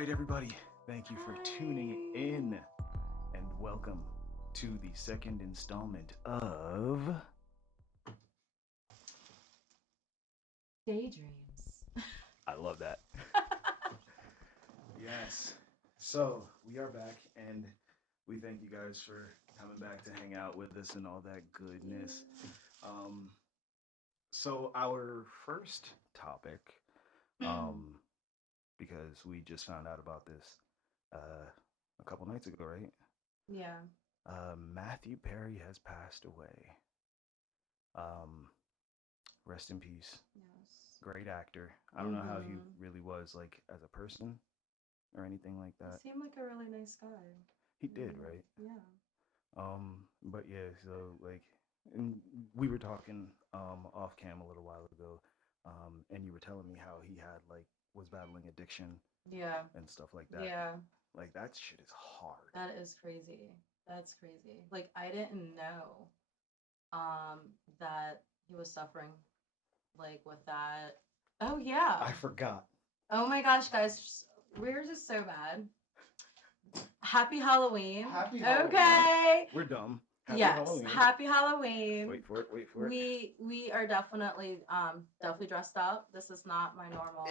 right, everybody. Thank you for tuning in and welcome to the second installment of Daydreams. I love that. Yes. So we are back and we thank you guys for coming back to hang out with us and all that goodness. Um, so our first topic, um, because we just found out about this a couple nights ago, right? Yeah. Matthew Perry has passed away. Um, Rest in peace. Yes. Great actor. I don't know how he really was like as a person or anything like He that. seemed like a really nice guy. He did, right? Yeah. But yeah, so like, and we were talking off cam a little while ago, and you were telling me how he had like was battling addiction Yeah. and stuff like that. Yeah. Like that shit is hard. That is crazy. That's crazy. Like I didn't know that he was suffering like with that. Oh yeah. I forgot. Oh my gosh, guys. We're just so bad. Happy Halloween. Happy Halloween. Okay. We're dumb. Happy Yes. Halloween. Happy Halloween. Wait for it. Wait for it. We are definitely dressed up. This is not my normal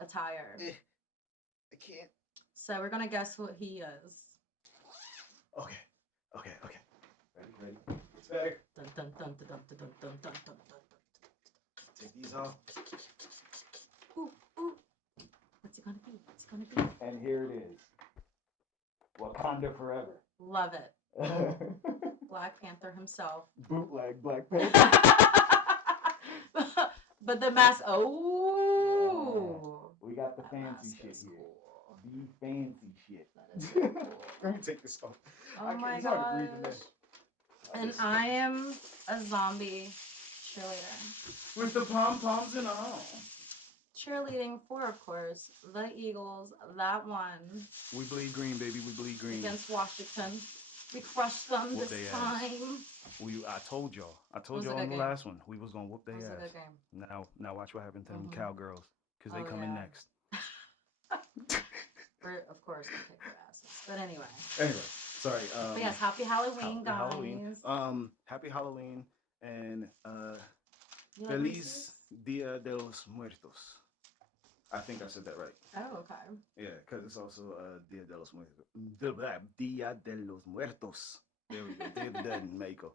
attire. I can't. So we're gonna guess what he is. Okay. Ready. It's better. Dun, dun, dun, dun, dun, dun, dun, dun, dun, dun. Take these off. Ooh, ooh. What's it gonna be? What's it gonna be? And here it is. Wakanda forever. Love it. Black Panther himself. Bootleg Black Panther. But the mask. Oh. We got the That fancy mask shit is here. cool. The fancy shit. That is so cool. Let me take this off. Oh my It's hard to breathe in gosh. this. And I am a zombie cheerleader. With the pom poms and all. Cheerleading for, of course, the Eagles. That one We bleed green, baby. We bleed green. against Washington. We crushed them Whoop this they ass. time. I told y'all. I told was a y'all good on the game. last one. We was gonna whoop It their was a ass. good game. Now watch what happened to them Mhm. cowgirls, because they Oh, come in yeah. next. We're, of course, gonna kick their asses. But anyway. Anyway, sorry. But yes, happy Halloween, guys. Halloween. Happy Halloween and You like Feliz Reese's? Dia de los Muertos. I think I said that right. Oh, okay. Yeah, because it's also Dia de los Muertos. Dia de los Muertos. There we go. Day of the Dead in Mexico.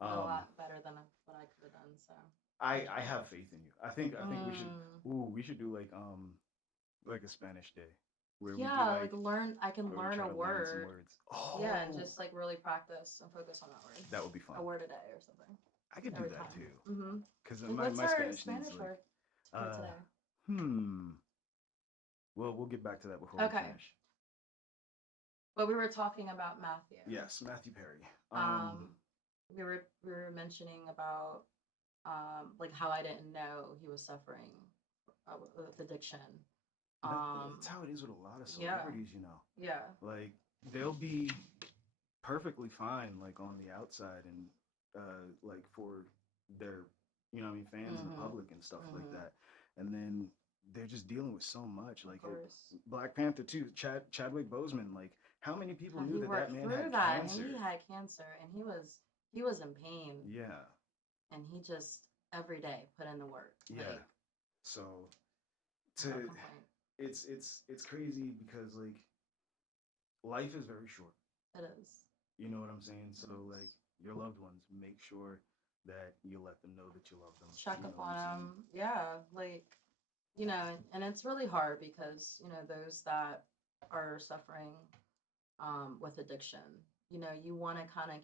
A lot better than what I could have done. So I have faith in you. I think we should. Ooh, we should do like a Spanish day. Where yeah, we do, like I can where we learn try a to some word. words. Oh, Yeah, and just like really practice and focus on that word. that would be fun. A word a day or something. I could do Every that time. too. Mm-hmm. Because What's my our Spanish Spanish needs word for like today? Well, we'll get back to that before Okay. we finish. But we were talking about Matthew. Yes, Matthew Perry. We were mentioning about like how I didn't know he was suffering with addiction. That's how it is with a lot of celebrities, you know. Yeah. Like they'll be perfectly fine, like on the outside, and like for their, you know, what I mean, fans and the public and stuff like that, and then they're just dealing with so much. Like Black Panther too, Chadwick Boseman. Like how many people knew that man had cancer? And he had cancer, and he was in pain. Yeah. And he just every day put in the work. Yeah. Like, so it's crazy because like life is very short. It is. You know what I'm saying? So like your loved ones, make sure that you let them know that you love them. Check up on them. Yeah, like you know, and it's really hard because you know those that are suffering with addiction. You know, you want to kind of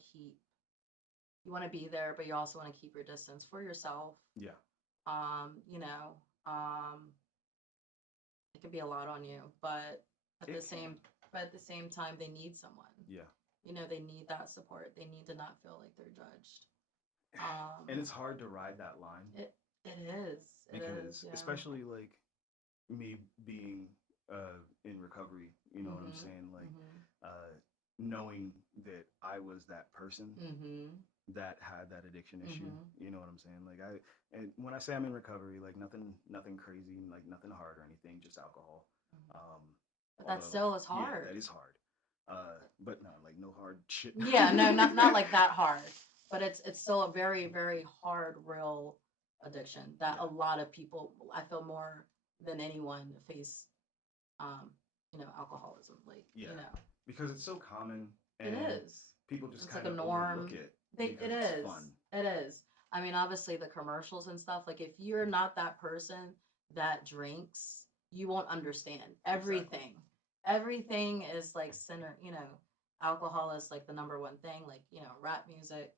you want to be there, but you also want to keep your distance for yourself. Yeah. You know, it could be a lot on you, but at the same time, they need someone. Yeah. You know, they need that support. They need to not feel like they're judged. And it's hard to ride that line. It is. Because especially like me being in recovery, you know what I'm saying? Like knowing that I was that person that had that addiction issue. Mhm. You know what I'm saying? Like and when I say I'm in recovery, like nothing crazy, like nothing hard or anything, just alcohol. Mhm. Um, But that although still is yeah, hard. that is hard. But no, like no hard shit. Yeah, no, not like that hard, but it's still a very very hard real addiction that a Yeah, lot of people I feel more than anyone face um alcoholism like yeah, because it's so common it and is. people just It's like kind a of overlook norm. it It because it's fun. is. It is. I mean, obviously the commercials and stuff, like if you're not that person that drinks, you won't understand Exactly. everything. Everything is like center, alcohol is like the number one thing, like, rap music.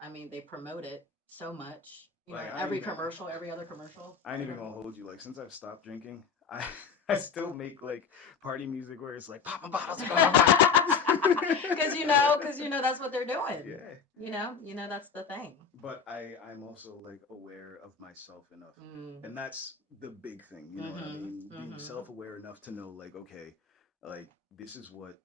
I mean, they promote it so much, Like in every commercial, every other commercial. I ain't even gonna hold you. Like since I've stopped drinking, I I still make like party music where it's like popping bottles and going Because that's what they're doing. Yeah. That's the thing. But I'm also like aware of myself enough. Mm. And that's the big thing, you know what I Mhm. mean? Being Mhm. self-aware enough to know like okay, like this is what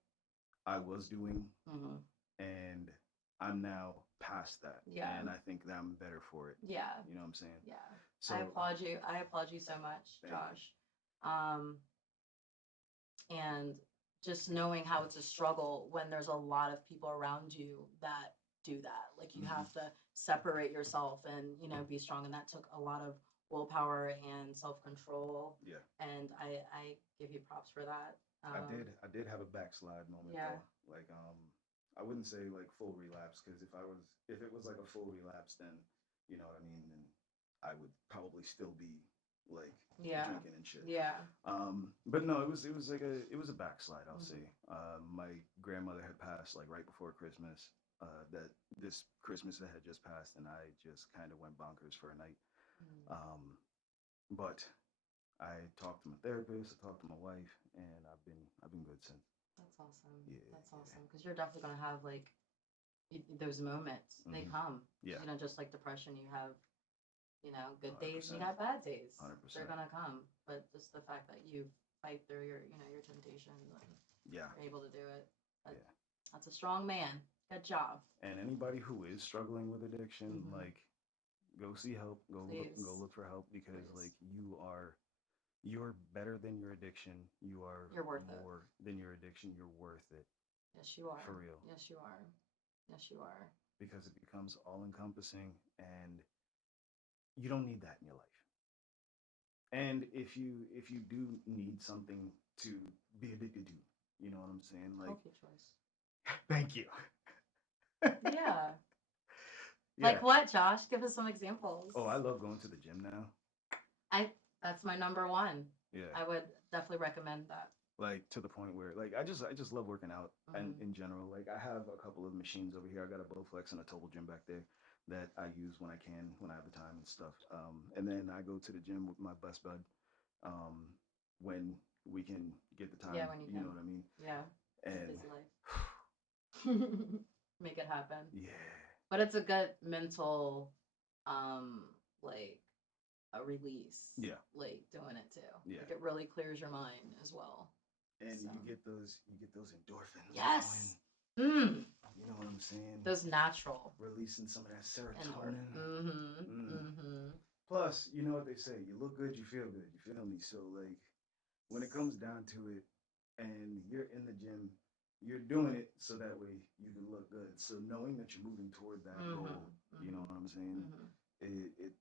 I was doing Mhm. and I'm now past that. Yeah. And I think that I'm better for it. Yeah. You know what I'm saying? Yeah. So I applaud you. I applaud you so much, thank you. Josh. Um, and just knowing how it's a struggle when there's a lot of people around you that do that. Like you Mhm. have to separate yourself and, be strong. And that took a lot of willpower and self control. Yeah. And I give you props for that. I did have a backslide moment Yeah. though. Like I wouldn't say like full relapse because if it was like a full relapse then you know what I mean then I would probably still be like Yeah. drinking and shit. Yeah. But no, it was a backslide, I'll Mhm. say. My grandmother had passed like right before Christmas. That this Christmas that had just passed, and I just kind of went bonkers for a night. Mm. Um, but I talked to my therapist, I talked to my wife, and I've been good since. That's awesome. Yeah, That's yeah. awesome. Because you're definitely going to have like those moments. They Hmm. come. Yeah, Just like depression, you have, good hundred days and you percent, have bad days. hundred They're percent. going to come. But just the fact that you fight through your temptations and Yeah, you're able to do it, that, yeah. that's a strong man. Good job. And anybody who is struggling with addiction, Hmm. like, go see help. Go Please. look for help because Please. like you're better than your addiction. You are You're worth it. more than your addiction. You're worth it Yes, you are. for real Yes, you are. Yes, you are. because it becomes all encompassing and you don't need that in your life. And if you do need something to be addicted to, you know what I'm saying? Like, Healthy choice. thank you. Yeah. Yeah. Like what, Josh? Give us some examples. Oh, I love going to the gym now. I That's my number one. Yeah. I would definitely recommend that. Like to the point where like I just love working out and Mhm. in general. Like I have a couple of machines over here. I got a Bowflex and a Total Gym back there that I use when I can, when I have the time and stuff. And then I go to the gym with my best bud um, when we can get the Yeah, time. when you You can. know what I mean? Yeah. It's a And busy life. Make it happen. yeah, But it's a good mental um like a release. yeah, Like doing it too. yeah. Like it really clears your mind as well. And So you get those endorphins going. yes. Mm. You know what I'm saying? Those natural Releasing some of that endorphin. serotonin. Mm-hmm. Mm. Mm-hmm. Plus, you know what they say: you look good, you feel good. You feel me? So like, when it comes down to it, and you're in the gym, you're doing it so that way you can look good. So knowing that you're moving toward that Mm-hmm. goal, you know what I'm saying? Mm-hmm.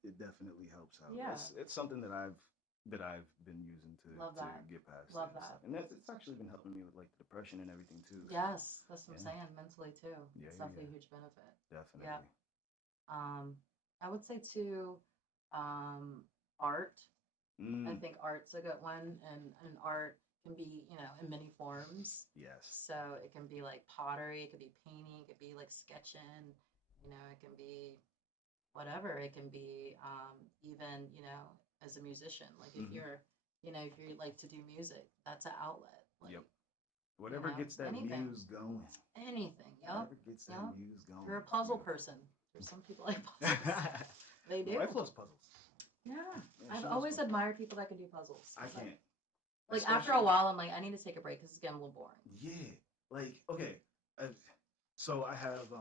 It definitely helps out. Yeah. It's something that I've been using Love to that. get past Love it and that. stuff. And it's actually been helping me with like the depression and everything too. So Yes, that's what I'm yeah, saying. Mentally too. yeah, It's yeah, definitely yeah. a huge benefit. Yeah. Definitely. I would say too, um, art. I Mm, think art's a good one, and art can be, in many forms. yes. So it can be like pottery, it could be painting, it could be like sketching, it can be whatever. It can be even, as a musician. Like if Hmm. you're, if you like to do music, that's an outlet. Like, Yep. Whatever gets that anything. muse going. Anything. Yep. Whatever gets that Yep. muse going. You're a It's puzzle beautiful. person. There's some people like puzzles. They My do. wife loves puzzles. Yeah. Yeah, I've she loves always puzzles. admired people that can do puzzles. I can't. Like after a Especially, while, I'm like, I need to take a break because it's getting a little boring. yeah. Like, okay. Uh, so I have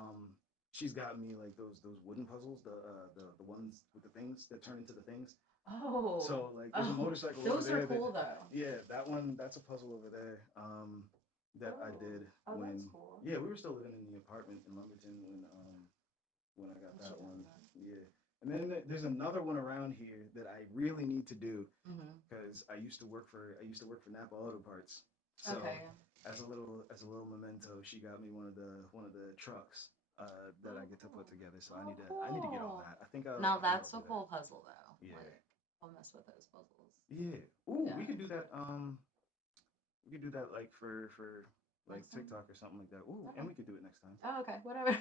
she's got me like those wooden puzzles, the ones with the things that turn into the things. Oh, So like there's a motorcycle over those are there that cool though. yeah, that one that's a puzzle over there. That I did Oh, that's when cool. yeah, we were still living in the apartment in Lumberton when I got What you that got one. that? Yeah. And then there's another one around here that I really need to do Mhm. because I used to work for Napa Auto Parts. So Okay. Yeah. as a little memento, she got me one of the trucks that I Oh, get to put cool. together. So Oh, I need to get on cool. that. Now I think I'll that's a do that. cool puzzle though. Yeah. Like, I'll mess with those puzzles. Yeah. Ooh, we Yeah. could do that. We could do that like for like Next time. TikTok or something like that. Ooh, and Okay. we could do it next time. Oh, okay. Whatever.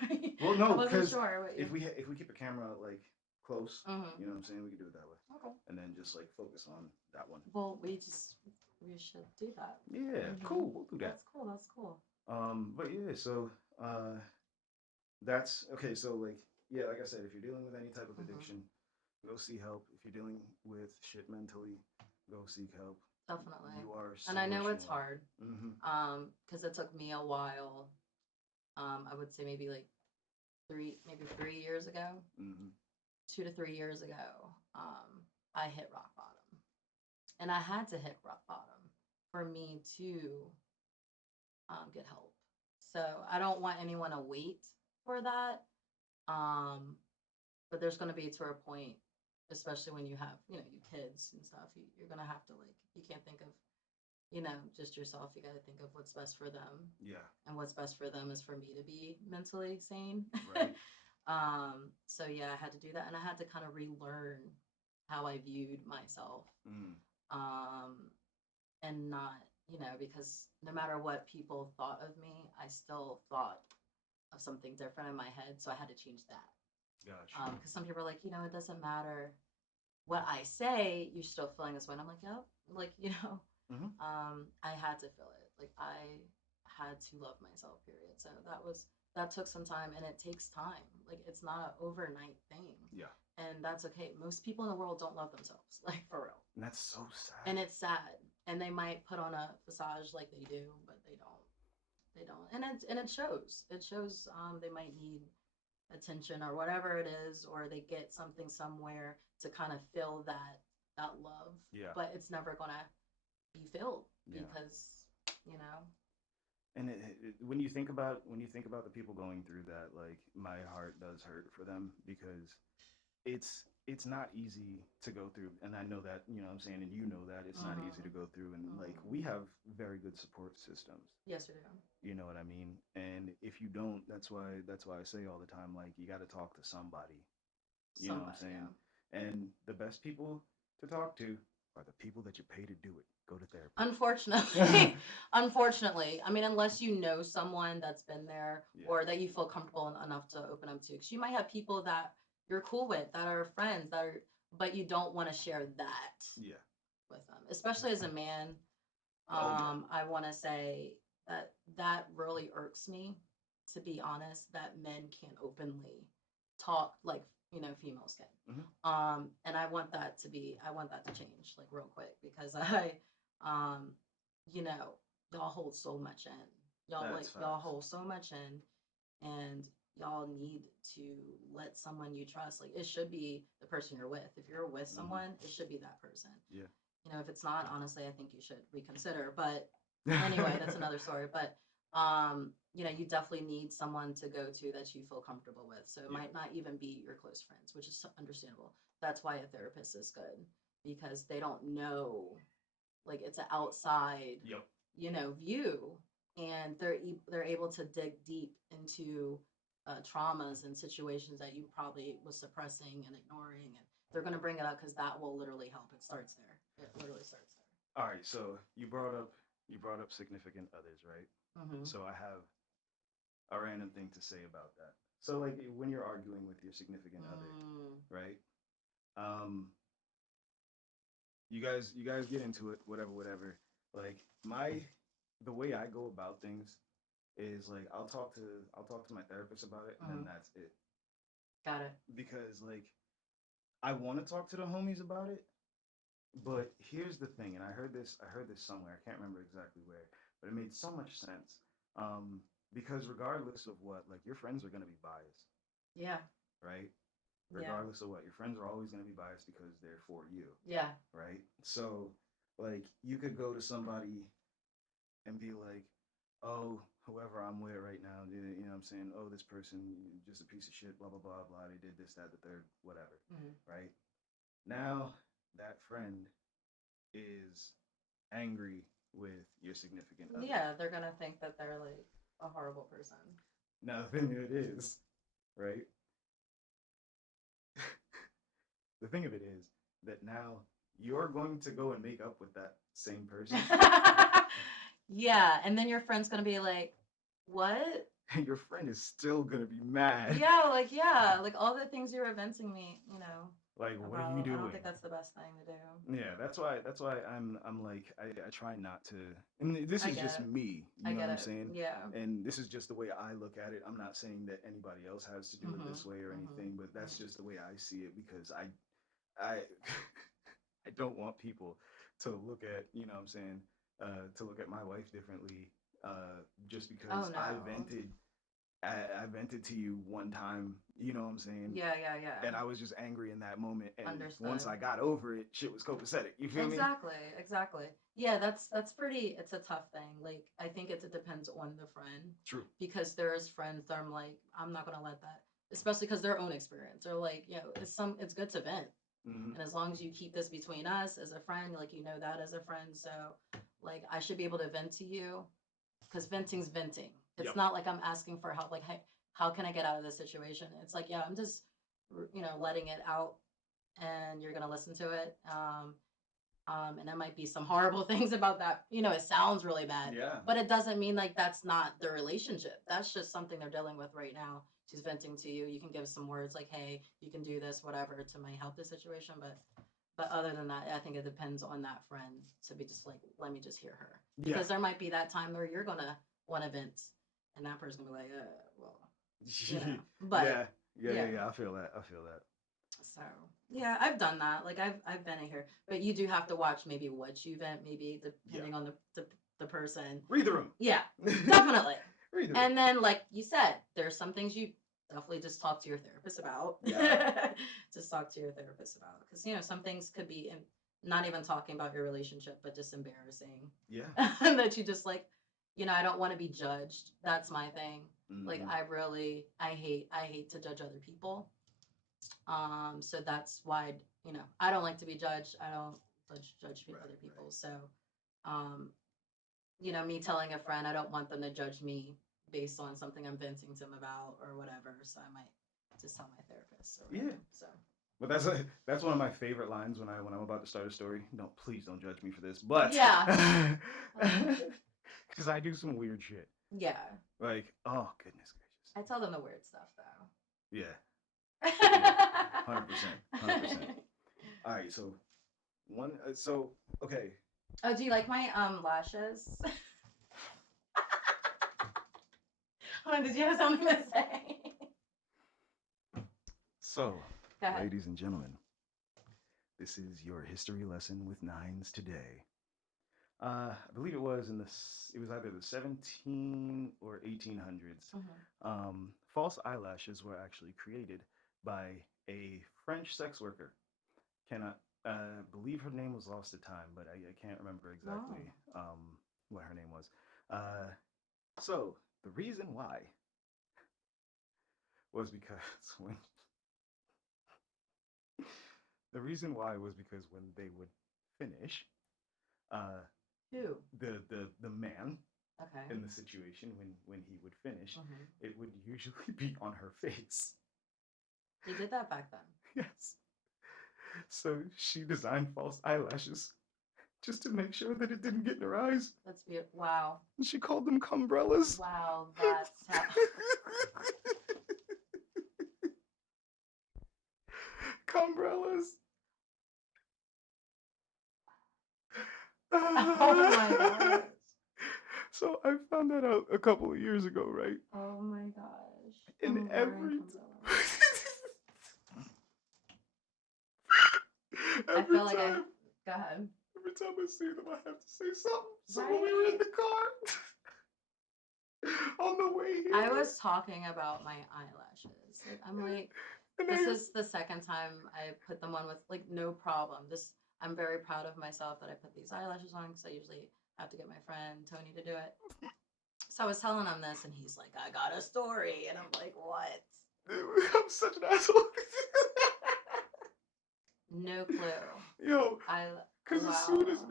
Well, I no, wasn't because sure what you. if we keep a camera like close, Mhm. you know what I'm saying, we could do it that way, Okay. and then just like focus on that one. Well, we should do that. Yeah, Mhm. cool. We'll do that. That's cool. That's cool. But yeah, so that's okay. So like yeah, like I said, if you're dealing with any type of Mhm. addiction, go see help. If you're dealing with shit mentally, go seek help. Definitely. You are so And I know much it's more. hard. Mm-hmm. Because it took me a while. I would say maybe like maybe 3 years ago, Mm-hmm. 2 to 3 years ago. I hit rock bottom, and I had to hit rock bottom for me to get help. So I don't want anyone to wait for that. Um, but there's going to be to a point, especially when you have you kids and stuff. You're going to have to like you can't think of just yourself. You got to think of what's best for them, Yeah. and what's best for them is for me to be mentally sane. Right. So yeah, I had to do that, and I had to kind of relearn how I viewed myself. Mm. Um, and not, because no matter what people thought of me, I still thought of something different in my head. So I had to change that. Gotcha. Because some people are like, it doesn't matter what I say, you're still feeling this way. And I'm like, yep. Like, Mm-hmm. I had to feel it. Like I had to love myself, period. So that took some time, and it takes time. Like it's not an overnight thing. Yeah. And that's okay. Most people in the world don't love themselves, like for real. And that's so sad. And it's sad. And they might put on a visage like they do, but they don't. They don't. And it shows. It shows they might need attention or whatever it is, or they get something somewhere to kind of fill that love. Yeah. But it's never gonna be filled Yeah. because you know. And when you think about the people going through that, like my heart does hurt for them because it's not easy to go through, and I know that what I'm saying, and you know that it's not easy to go through, and like we have very good support systems. Yes, we do. You know what I mean? And if you don't, that's why I say all the time, like you got to talk to somebody. You know what I'm Somebody, saying? yeah. And the best people to talk to are the people that you pay to do it. Go to therapy. Unfortunately, unfortunately, I mean, unless you know someone that's been there Yeah. or that you feel comfortable enough to open up to, because you might have people that you're cool with, that are friends, but you don't want to share that Yeah. with them, especially as a man. Oh yeah. I want to say that really irks me, to be honest, that men can't openly talk like females can. Mm-hmm. And I want that to change like real quick because um, y'all hold so much in. Y'all hold so much in, and y'all need to let someone you trust. Like it should be the person you're with. If you're with someone, it should be that person. Yeah. If it's not, honestly, I think you should reconsider. But anyway, that's another story. But you definitely need someone to go to that you feel comfortable with. So it might not even be your close friends, which is understandable. That's why a therapist is good, because they don't know, like it's an outside, Yep. view, and they're able to dig deep into traumas and situations that you probably was suppressing and ignoring, and they're going to bring it up because that will literally help. It starts there. It literally starts there. All right. So you brought up significant others, right? Mm-hmm. So I have a random thing to say about that. So like when you're arguing with your significant other, right? Um, you guys get into it, whatever. Like the way I go about things is like I'll talk to my therapist about it, and then that's it. Got it. Because like I want to talk to the homies about it, but here's the thing, and I heard this somewhere. I can't remember exactly where, but it made so much sense. Because regardless of what, like your friends are gonna be biased. Yeah. right? Yeah. Regardless of what, your friends are always going to be biased because they're for you, Yeah. right? So, like, you could go to somebody and be like, oh, whoever I'm with right now, you know what I'm saying? Oh, this person, just a piece of shit, blah, blah, blah, blah. They did this, that, the third, whatever, right? Now, that friend is angry with your significant other. Yeah, they're gonna think that they're like a horrible person. Now, the thing of it is, right? The thing of it is that now you're going to go and make up with that same person. Yeah, and then your friend's gonna be like, "What?" And your friend is still going to be mad. Yeah, like all the things you were venting me, Like, what are you about. I doing? don't think that's the best thing to do. Yeah, that's why I'm like I try not to, and this I is get just it. me, I you know get what I'm it. saying? Yeah. And this is just the way I look at it. I'm not saying that anybody else has to do it this Mhm. way or Mhm. anything, but that's just the way I see it because I I don't want people to look at, you know what I'm saying, to look at my wife differently just Oh because no. I vented to you one time, you know what I'm saying? Yeah. And I was just angry in that moment. And once Understood. I got over it, shit was copacetic. You feel me? Exactly. Yeah, that's pretty. It's a tough thing. Like I think it depends on the friend True. because there's friends that I'm like I'm not gonna let that, especially because their own experience. They're like, it's good to vent, and as long as you keep this between us as a friend, like that as a friend. So like I should be able to vent to you because venting's venting. It's Yep. not like I'm asking for help. Like, hey, how can I get out of this situation? It's like, yeah, I'm just, letting it out, and you're gonna listen to it. And there might be some horrible things about that. It sounds really bad, Yeah. but it doesn't mean like that's not the relationship. That's just something they're dealing with right now. She's venting to you. You can give some words like, "Hey, you can do this, whatever, to might help the situation." But other than that, I think it depends on that friend to be just like, let me just hear her. Yeah. Because there might be that time where you're gonna want to vent, and that person's gonna be like, well, But yeah. I feel that. So yeah, I've done that. Like I've been in here, but you do have to watch maybe what you vent, maybe depending on the person. Read the room. Yeah, definitely. Read the room. And then, like you said, there's some things you definitely just talk to your therapist about. Yeah. Just talk to your therapist about, because some things could be not even talking about your relationship, but just embarrassing. Yeah. That you just like, I don't want to be judged. That's my thing. Like I hate to judge other people. So that's why I don't like to be judged. I don't judge other people. Right. So, um, me telling a friend I don't want them to judge me based on something I'm venting to them about or whatever. So I might just tell my therapist. Or whatever. Yeah. So. But that's one of my favorite lines when I'm about to start a story. No, please don't judge me for this. But yeah, because I do some weird shit. Yeah. Like, oh goodness gracious. I tell them the weird stuff though. Yeah. 100%. All right, so okay. Oh, do you like my lashes? Hold on, did you have something to say? So, ladies and gentlemen, this is your history lesson with nines today. I believe it was either the 17 or 1800s. False eyelashes were actually created by a French sex worker. Believe her name was lost to time, but I can't remember exactly what her name was. So the reason why was because when they would finish, who the man okay in the situation when he would finish, it would usually be on her face. They did that back then. Yes. So she designed false eyelashes just to make sure that it didn't get in her eyes. That's beautiful. Wow. And she called them cumbrellas. Wow, that's how. Cumbrellas. Oh my gosh. So I found that out a couple of years ago, right? Oh my gosh. And I feel like go ahead. Every time I see them, I have to say something. So when we were in the car, On the way here. I was talking about my eyelashes. Like, I'm like, And this then- is the second time I put them on with like no problem. This I'm very proud of myself that I put these eyelashes on because I usually have to get my friend Tony to do it. So I was telling him this, and he's like, "I got a story," and I'm like, "What?" I'm such an asshole. No clue. Yo, I because wow.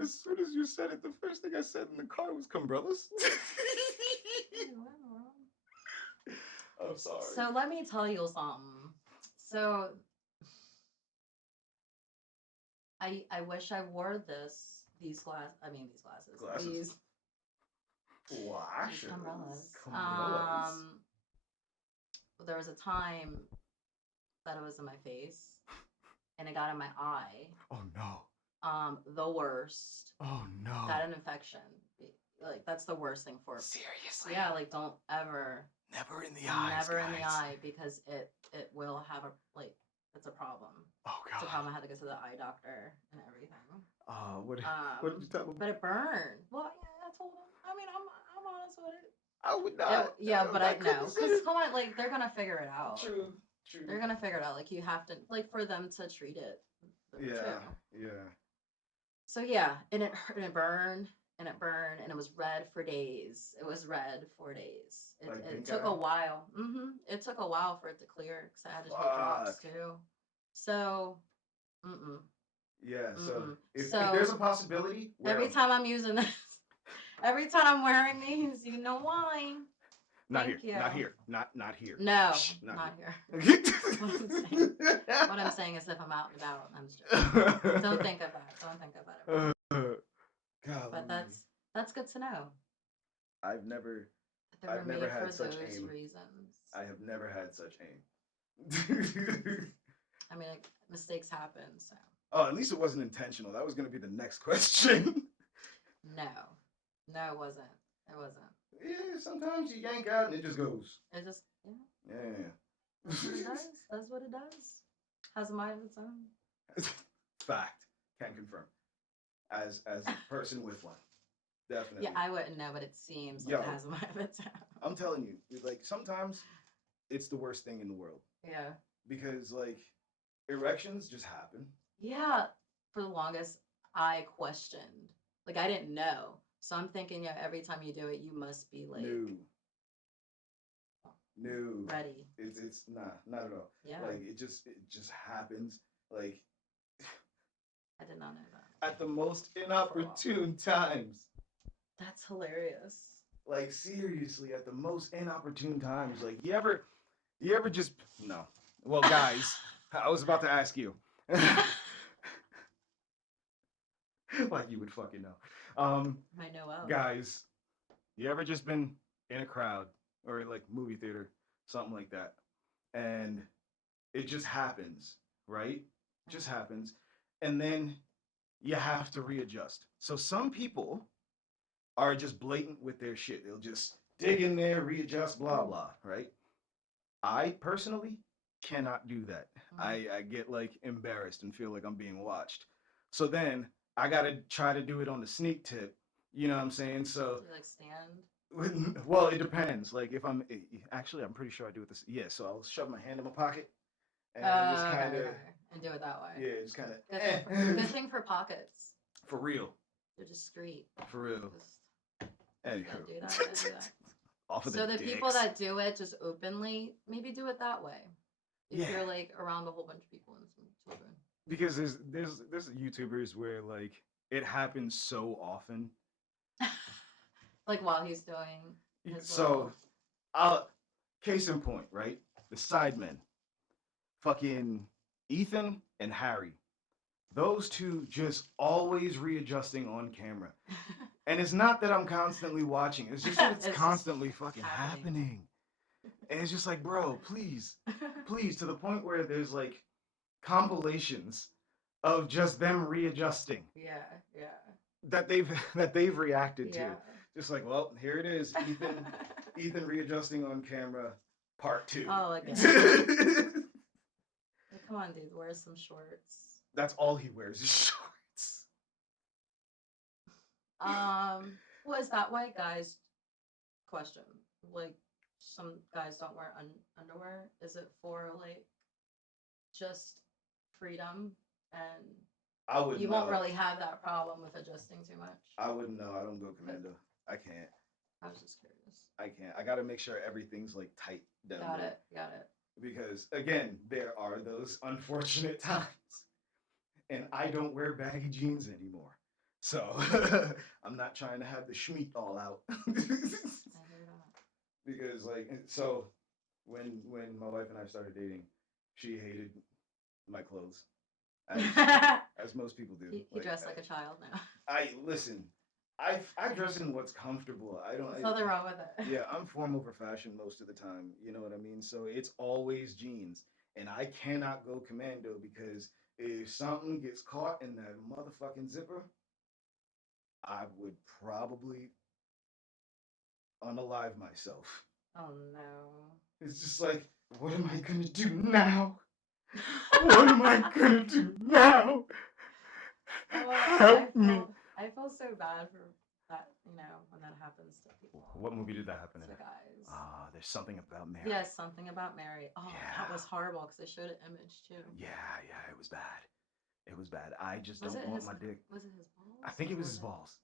as soon as you said it, the first thing I said in the car was "Come, brothers." I'm sorry. So let me tell you something. So I wish I wore these glasses. Glasses. These Flashes. umbrellas. Umbrellas. There was a time that it was in my face and it got in my eye. Oh no. The worst. Oh no. Got an infection. Like that's the worst thing for Seriously. Yeah, like don't ever Never in the eyes. never in the guys. eye because it will have a like it's a problem. Oh It's a god. problem. I had to go to the eye doctor and everything. What did you tell him? But it burned. Well, yeah, I told him. I mean, I'm honest with it. I would not. Yeah, but I couldn't know say because it. come on, like they're gonna figure it out. True. They're gonna figure it out. Like you have to like for them to treat it. Yeah. Too. Yeah. So yeah, and it hurt, and it burned, and it burned, and it was red for days. It was red for days. Like It pink took eye? a while. It took a while for it to clear because I had to take drops Fuck. too. So, Yeah. So Mm-mm. if So, there's a possibility, wear every 'em. time I'm using this, every time I'm wearing these, you know why? Not Thank here. you. Not here. Not here. No, Shh, not here. here. What I'm saying is if I'm out and about, I'm just joking. Don't think of that. Don't think about it. But that's good to know. I've never That they were I've never made had for such those aim. reasons. I have never had such aim. I mean, like, mistakes happen, so Oh, at least it wasn't intentional. That was going to be the next question. no, it wasn't. It wasn't. Yeah, sometimes you yank out and it just goes. It just Yeah. that's what it does. That's what it does. Has a mind of its own. Fact. Can confirm. As a person with one. Definitely. Yeah, I wouldn't know, but it seems like Yo. it has a mind of its own. I'm telling you, like sometimes it's the worst thing in the world Yeah. because like erections just happen. Yeah. For the longest, I questioned. Like I didn't know. So I'm thinking, yeah, every time you do it, you must be like No. ready. It's not at all. Yeah. Like it just happens. Like I did not know that. at the most inopportune times. That's hilarious. Like seriously, at the most inopportune times. Like you ever just no. Well, guys, I was about to ask you. Like you would fucking know. I know of. Guys, you ever just been in a crowd or like movie theater, something like that, and it just happens, right? It just happens, and then you have to readjust. So some people are just blatant with their shit. They'll just dig in there, readjust, blah blah, right? I personally cannot do that. I get like embarrassed and feel like I'm being watched. So then I gotta try to do it on the sneak tip. You know what I'm saying? So Do you like stand? well, it depends. Like if I'm actually, I'm pretty sure I do it this. Yeah, so I'll shove my hand in my pocket and just kind of and do it that way. yeah, just kind Good thing for pockets. for real, They're discreet. for real. Just Anywho, don't do that. Don't do that. off of So the dicks. people that do it just openly, maybe do it that way. If Yeah. you're like around a whole bunch of people and some children. because there's YouTubers where like it happens so often. Like while he's doing his So, case in point, right? The Sidemen, fucking Ethan and Harry. Those two just always readjusting on camera. And it's not that I'm constantly watching. It's just that it's It's just constantly fucking happening. happening. And it's just like, bro, please, to the point where there's like compilations of just them readjusting yeah. that they've reacted to. Yeah. Just like, well, here it is, Ethan readjusting on camera, part 2. Oh, again. Come on, dude, wear some shorts. That's all he wears is shorts. Well, is that why guys question? like some guys don't wear underwear? Is it for like just freedom and I wouldn't you won't know. really have that problem with adjusting too much? I wouldn't know. I don't go commando. I can't. I was just curious. I can't. I gotta make sure everything's like tight down Got there. it. Got it. Because again, there are those unfortunate times, and I don't wear baggy jeans anymore. So I'm not trying to have the schmeat all out. I hear Because like so when my wife and I started dating, she hated my clothes, as that. as most people do. He dressed like a child now. I listen. I dress in what's comfortable. I don't. There's nothing wrong with it. Yeah, I'm form over fashion most of the time. You know what I mean? So it's always jeans, and I cannot go commando because if something gets caught in that motherfucking zipper, I would probably unalive myself. Oh no. It's just like, what am I gonna do now? What am I gonna do now? Oh, Help me. I feel so bad for that, when that happens to people. What movie did that happen in? To guys. Ah, there's something about Mary. Yes, something about Mary. Oh, that was Yeah. horrible because they showed an image too. Yeah, it was bad. It was bad. I just Was don't it want his? my dick. Was it his balls? I think or it was his it- balls.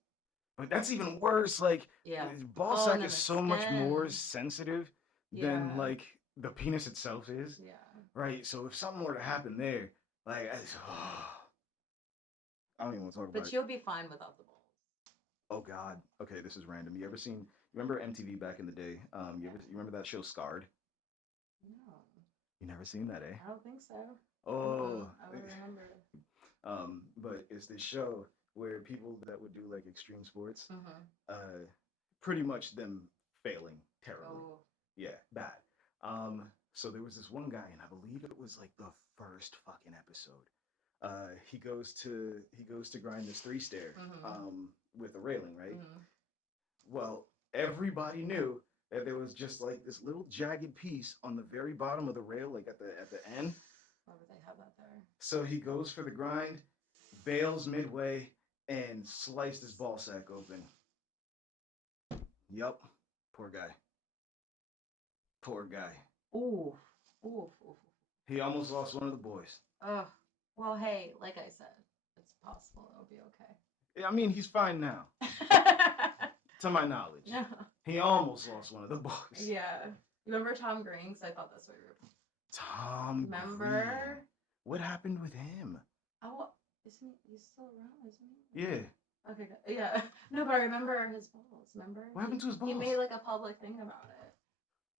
But that's even worse. Like, Yeah. ball Oh, sack and then is the so much more skin. sensitive Yeah. than like the penis itself is, Yeah. right? So if something were to happen there, like, I don't even want to talk about But it. you'll be fine without the balls. Oh God. Okay, this is random. You ever seen? You remember MTV back in the day? You remember that show Scarred? No, You never seen that, eh? I don't think so. Oh. I would remember. But it's this show where people that would do like extreme sports, Mm-hmm. pretty much them failing terribly. Oh. Yeah, bad. So there was this one guy, and I believe it was like the first fucking episode. He goes to grind this three stair, with a railing, right? Mm-hmm. Well, everybody knew that there was just like this little jagged piece on the very bottom of the rail, like at the end. Why would they have that there? So he goes for the grind, bails midway, and sliced his ball sack open. Yup. Poor guy. Poor guy. Ooh. Ooh. Ooh. He almost lost one of the boys. Oh. Well, hey, like I said, it's possible it'll be okay. I mean, he's fine now, to my knowledge. Yeah. He almost lost one of the boys. Yeah. You remember Tom Green? Because I thought that's what you were. Tom Remember? Green. What happened with him? Oh, isn't he? He's still around, isn't he? Yeah. Okay. Good. Yeah. No, but I remember his balls. Remember? What happened to his balls? He made like a public thing about it.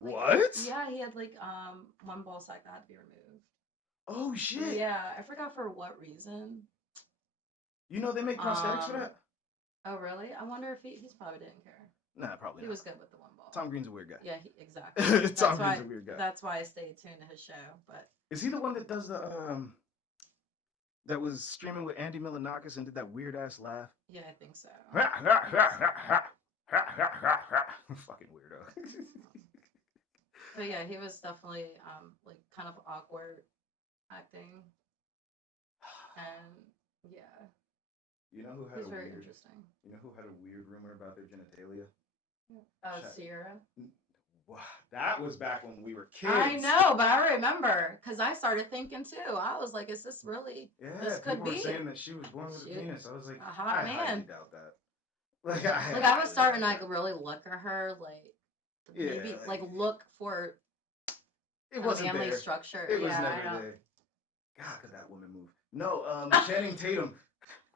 Like, What? Yeah, he had like one ball sack that had to be removed. Oh shit. Yeah, I forgot for what reason. You know they make prosthetics for that? Oh really? I wonder if he's probably didn't care. Nah, probably He not. was good with the one ball. Tom Green's a weird guy. Yeah, exactly. Tom Green's a weird guy. That's why I stayed tuned to his show. But Is he the one that does the that was streaming with Andy Milonakis and did that weird ass laugh? yeah, I think so. Fucking weirdo. But yeah, he was definitely like kind of awkward acting, and yeah, You know who had he's a very weird? interesting. You know who had a weird rumor about their genitalia? Shut- Sierra. Wow, that was back when we were kids. I know, but I remember because I started thinking too. I was like, "Is this really? Yeah, This could people were be." saying that she was born with a She- penis. I was like, a hot I highly man. doubt that. Like I was starting to like really look at her, like to maybe Yeah, like look for It a wasn't family there. structure. It was yeah, I never don't. there. God, could that woman move? No, Channing Tatum.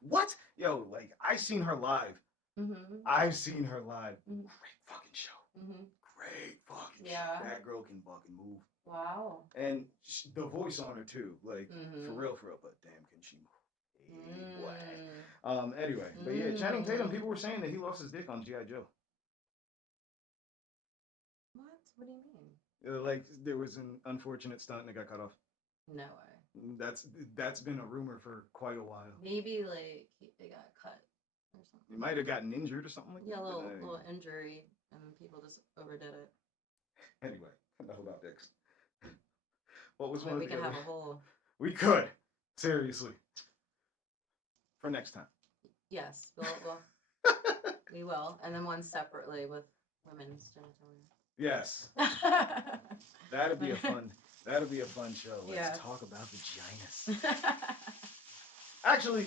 What? Yo, like I seen her live. Mm-hmm. I've seen her live. Mhm. Great fucking show. Mm-hmm. Great fucking Yeah. show. That girl can fucking move. Wow. And the voice on her too, like Mhm. for real. But damn, can she move? Hey, boy. Mm. Anyway, but yeah, Channing Tatum. People were saying that he lost his dick on GI Joe. What? What do you mean? Like there was an unfortunate stunt and it got cut off. No way. That's been a rumor for quite a while. Maybe like it got cut or something. He might have gotten injured or something like Yeah, that. a but, little injury, and people just overdid it. Anyway, enough about dicks. What was I mean, one we of the could other? have a whole. We could, seriously, for next time. Yes, we will, and then one separately with women's genitalia. Yes. That'd be a fun. That'd be a fun show. Let's Yes. talk about vaginas. Actually,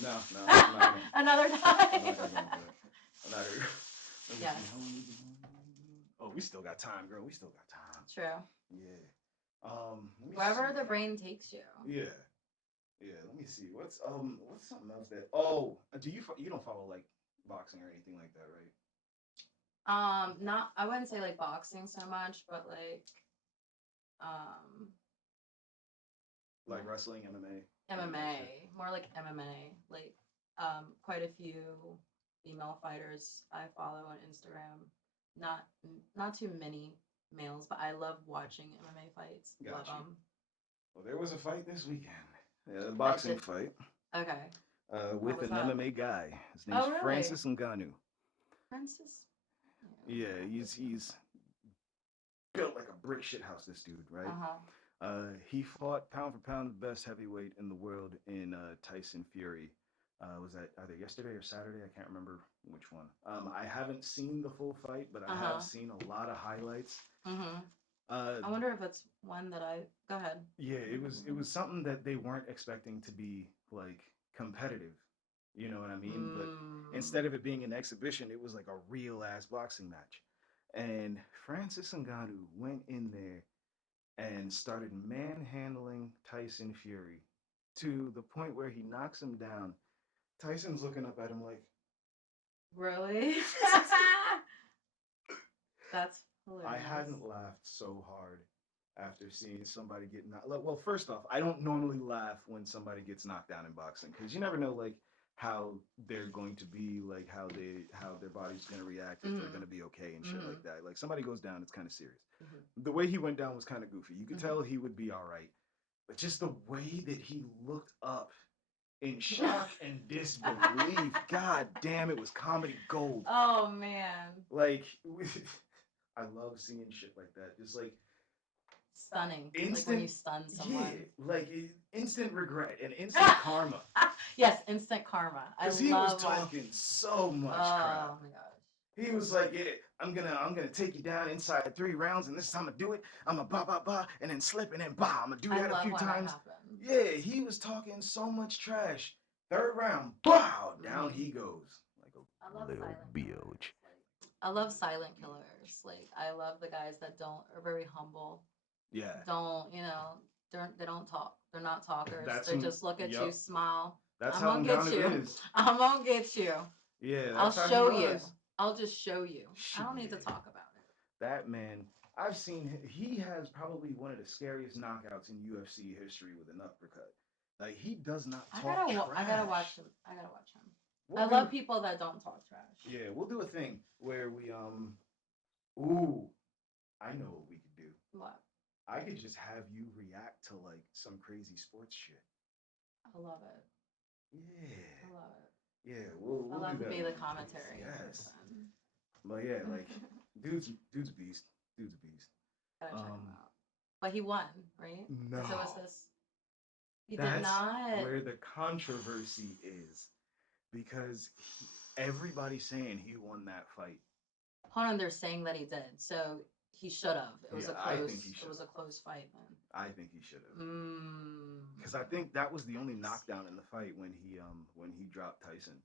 no, no, I'm not gonna. Another I'm time. not gonna do it. I'm not gonna. Let me Yes. see, how long we been going? Oh, we still got time, girl. We still got time. True. Yeah. Let me Wherever see. the brain takes you. Yeah. Yeah. Let me see. What's something else that? Oh, you don't follow like boxing or anything like that, right? Not I wouldn't say like boxing so much, but like um Like wrestling, MMA. MMA, more like MMA. Like quite a few female fighters I follow on Instagram. Not too many males, but I love watching MMA fights. Love Got you. them. Well, there was a fight this weekend. Yeah, a I boxing did. fight. Okay. With was an that? MMA guy. His name's Oh, really? Francis Ngannou. Francis. Yeah, he's built like a brick shit house. This dude, right? He fought pound for pound the best heavyweight in the world in Tyson Fury. Was that either yesterday or Saturday? I can't remember which one. I haven't seen the full fight, but I have seen a lot of highlights. I wonder if it's one that I go ahead. Yeah, it was something that they weren't expecting to be like competitive. You know what I mean? But instead of it being an exhibition, it was like a real ass boxing match. And Francis Ngannou went in there and started manhandling Tyson Fury to the point where he knocks him down. Tyson's looking up at him like, Really? That's hilarious. I hadn't laughed so hard after seeing somebody get knocked. Well, first off, I don't normally laugh when somebody gets knocked down in boxing because you never know like how they're going to be, like how their body's going to react, if they're going to be okay and shit like that. Like somebody goes down, it's kind of serious. The way he went down was kind of goofy. You could tell he would be all right, but just the way that he looked up in shock and disbelief. God damn, it was comedy gold. Oh man. Like, I love seeing shit like that. Just like stunning. Instant, like when you stun someone. Yeah, like instant regret and instant karma. Yes, instant karma. Because he was talking so much crap. Oh my gosh. He was like, "Yeah, I'm gonna take you down inside 3 rounds, and this time I'm gonna do it. I'm gonna ba, and then slip, and then ba. I'm gonna do that a few times." Yeah, he was talking so much trash. 3rd round, bow, down he goes like a little biatch. I love silent killers. Like I love the guys that are very humble. Yeah. They don't talk. They're not talkers. That's they just look at you, smile. That's I'm how gonna get you. is. I'm gonna get you. Yeah, I'll show you. I'll just show you. I don't need to talk about it. That man, I've seen. He has probably one of the scariest knockouts in UFC history with an uppercut. Like he does not talk trash. I gotta watch him. I love people that don't talk trash. Yeah, we'll do a thing where we Ooh, I know what we could do. What? I could just have you react to like some crazy sports shit. I love it. Yeah. I love it. Yeah, we'll I love do to that be the commentary. Yes. But yeah, like dude's a beast. Dude's a beast. Gotta check him out. But he won, right? No. So was this? He That's did not. Where the controversy is, because everybody's saying he won that fight. Hold on, they're saying that he did. So he should have. It was a close. I think he should. It was a close fight then. I think he should have. Because I think that was the only knockdown in the fight when he dropped Tyson.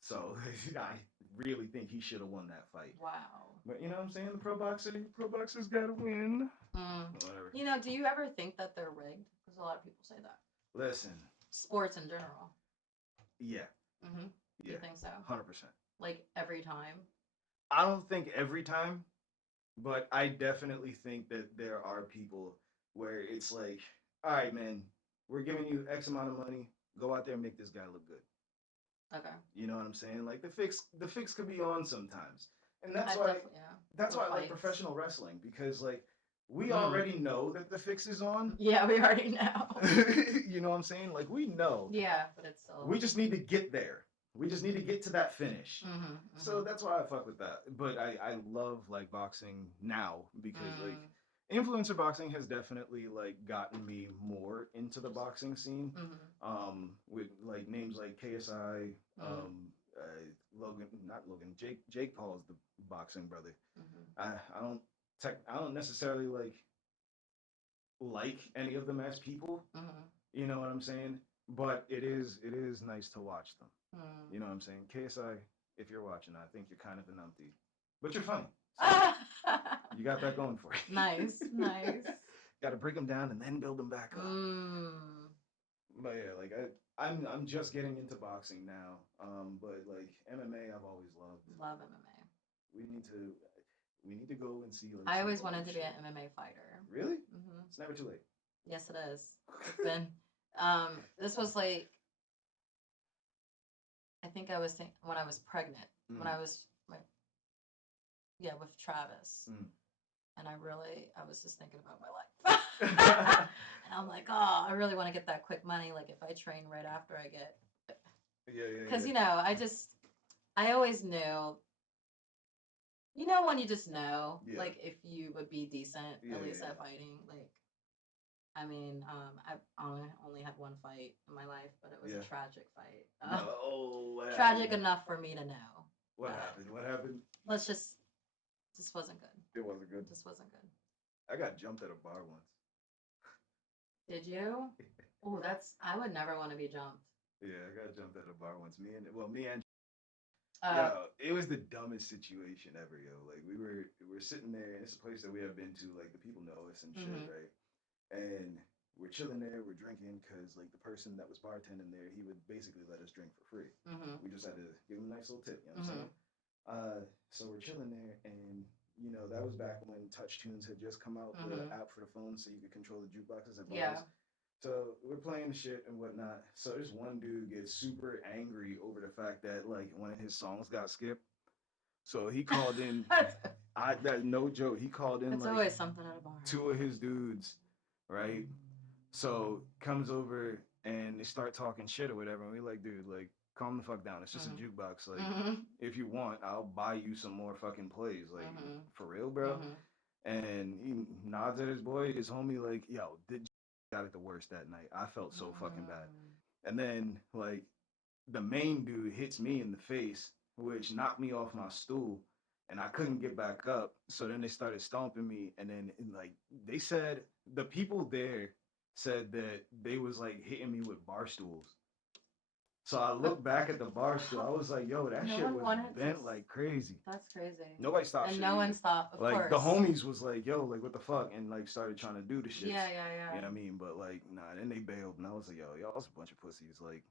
So I really think he should have won that fight. Wow. But you know what I'm saying? The pro boxer's got to win. Whatever. Do you ever think that they're rigged? Because a lot of people say that. Listen. Sports in general. Yeah. Yeah. You think so? 100%. Like every time? I don't think every time, but I definitely think that there are people where it's like, all right, man, we're giving you X amount of money. Go out there and make this guy look good. Okay. You know what I'm saying? Like the fix could be on sometimes. And that's why I like professional wrestling, because like we already know that the fix is on. Yeah, we already know. You know what I'm saying? Like we know. Yeah, but it's still. We just need to get there. We just need to get to that finish. So that's why I fuck with that. But I love like boxing now because like influencer boxing has definitely like gotten me more into the boxing scene. With like names like KSI, Logan, not Logan, Jake Paul's the boxing brother. Hmm. I don't necessarily like any of them as people. Hmm. You know what I'm saying? But it is nice to watch them. Hmm. You know what I'm saying? KSI, if you're watching, I think you're kind of an umpty, but you're funny. So you got that going for you. Nice, nice. Got to break them down and then build them back up. Mm. But yeah, I'm just getting into boxing now. But like MMA, I've always loved. Love MMA. We need to we need to go and see like I some always old wanted to be shit. an MMA fighter. Really? Hmm. It's never too late. Yes, it is. It's been. This was like I think I was when I was pregnant. When I was like, yeah, with Travis. Mm. And I was just thinking about my life. And I'm like, oh, I really want to get that quick money. Like if I train right after I get, Yeah, yeah, because yeah. I always knew, when you just know, Yeah. like if you would be decent, Yeah, at least yeah. at fighting. Like, I mean, I only had one fight in my life, but it was Yeah. a tragic fight. No, what Tragic happened? enough for me to know. What happened? What happened? Let's just wasn't good. It wasn't good. Just wasn't good. I got jumped at a bar once. Did you? Oh, I would never want to be jumped. Yeah, I got jumped at a bar once. Me and Uh, yo, it was the dumbest situation ever, yo. Like we were sitting there, and it's a place that we have been to. Like the people know us and shit, Mhm. right? And we're chilling there, we're drinking because like the person that was bartending there, he would basically let us drink for free. Mhm. We just had to give him a nice little tip, you know what I'm Mhm. saying? So we're chilling there, and that was back when Touch Tunes had just come out, the Mhm. app for the phone, so you could control the jukeboxes at bars. Yeah. So we're playing shit and whatnot. So this one dude gets super angry over the fact that like one of his songs got skipped. So he called in. I that no joke. He called in It's like always something at a bar. two of his dudes, right? So comes over and they start talking shit or whatever. And we like, dude, like, calm the fuck down. It's just a jukebox. Like, Mhm. if you want, I'll buy you some more fucking plays. Like, Mhm. for real, bro. Mhm. And he nods at his boy, his homie, like, yo, did got it the worst that night. I felt so fucking bad. And then like the main dude hits me in the face, which knocked me off my stool, and I couldn't get back up. So then they started stomping me, and then like they said, the people there said that they was like hitting me with bar stools. So I looked back at the bar stool. I was like, yo, that No shit one was wanted to bent like crazy. That's crazy. Nobody stopped And shit no one either. stopped, of Like course. the homies was like, yo, like what the fuck, and like started trying to do the shit. Yeah, yeah, yeah. You know what I mean? But like, nah. Then they bailed, and I was like, yo, y'all's a bunch of pussies. Like,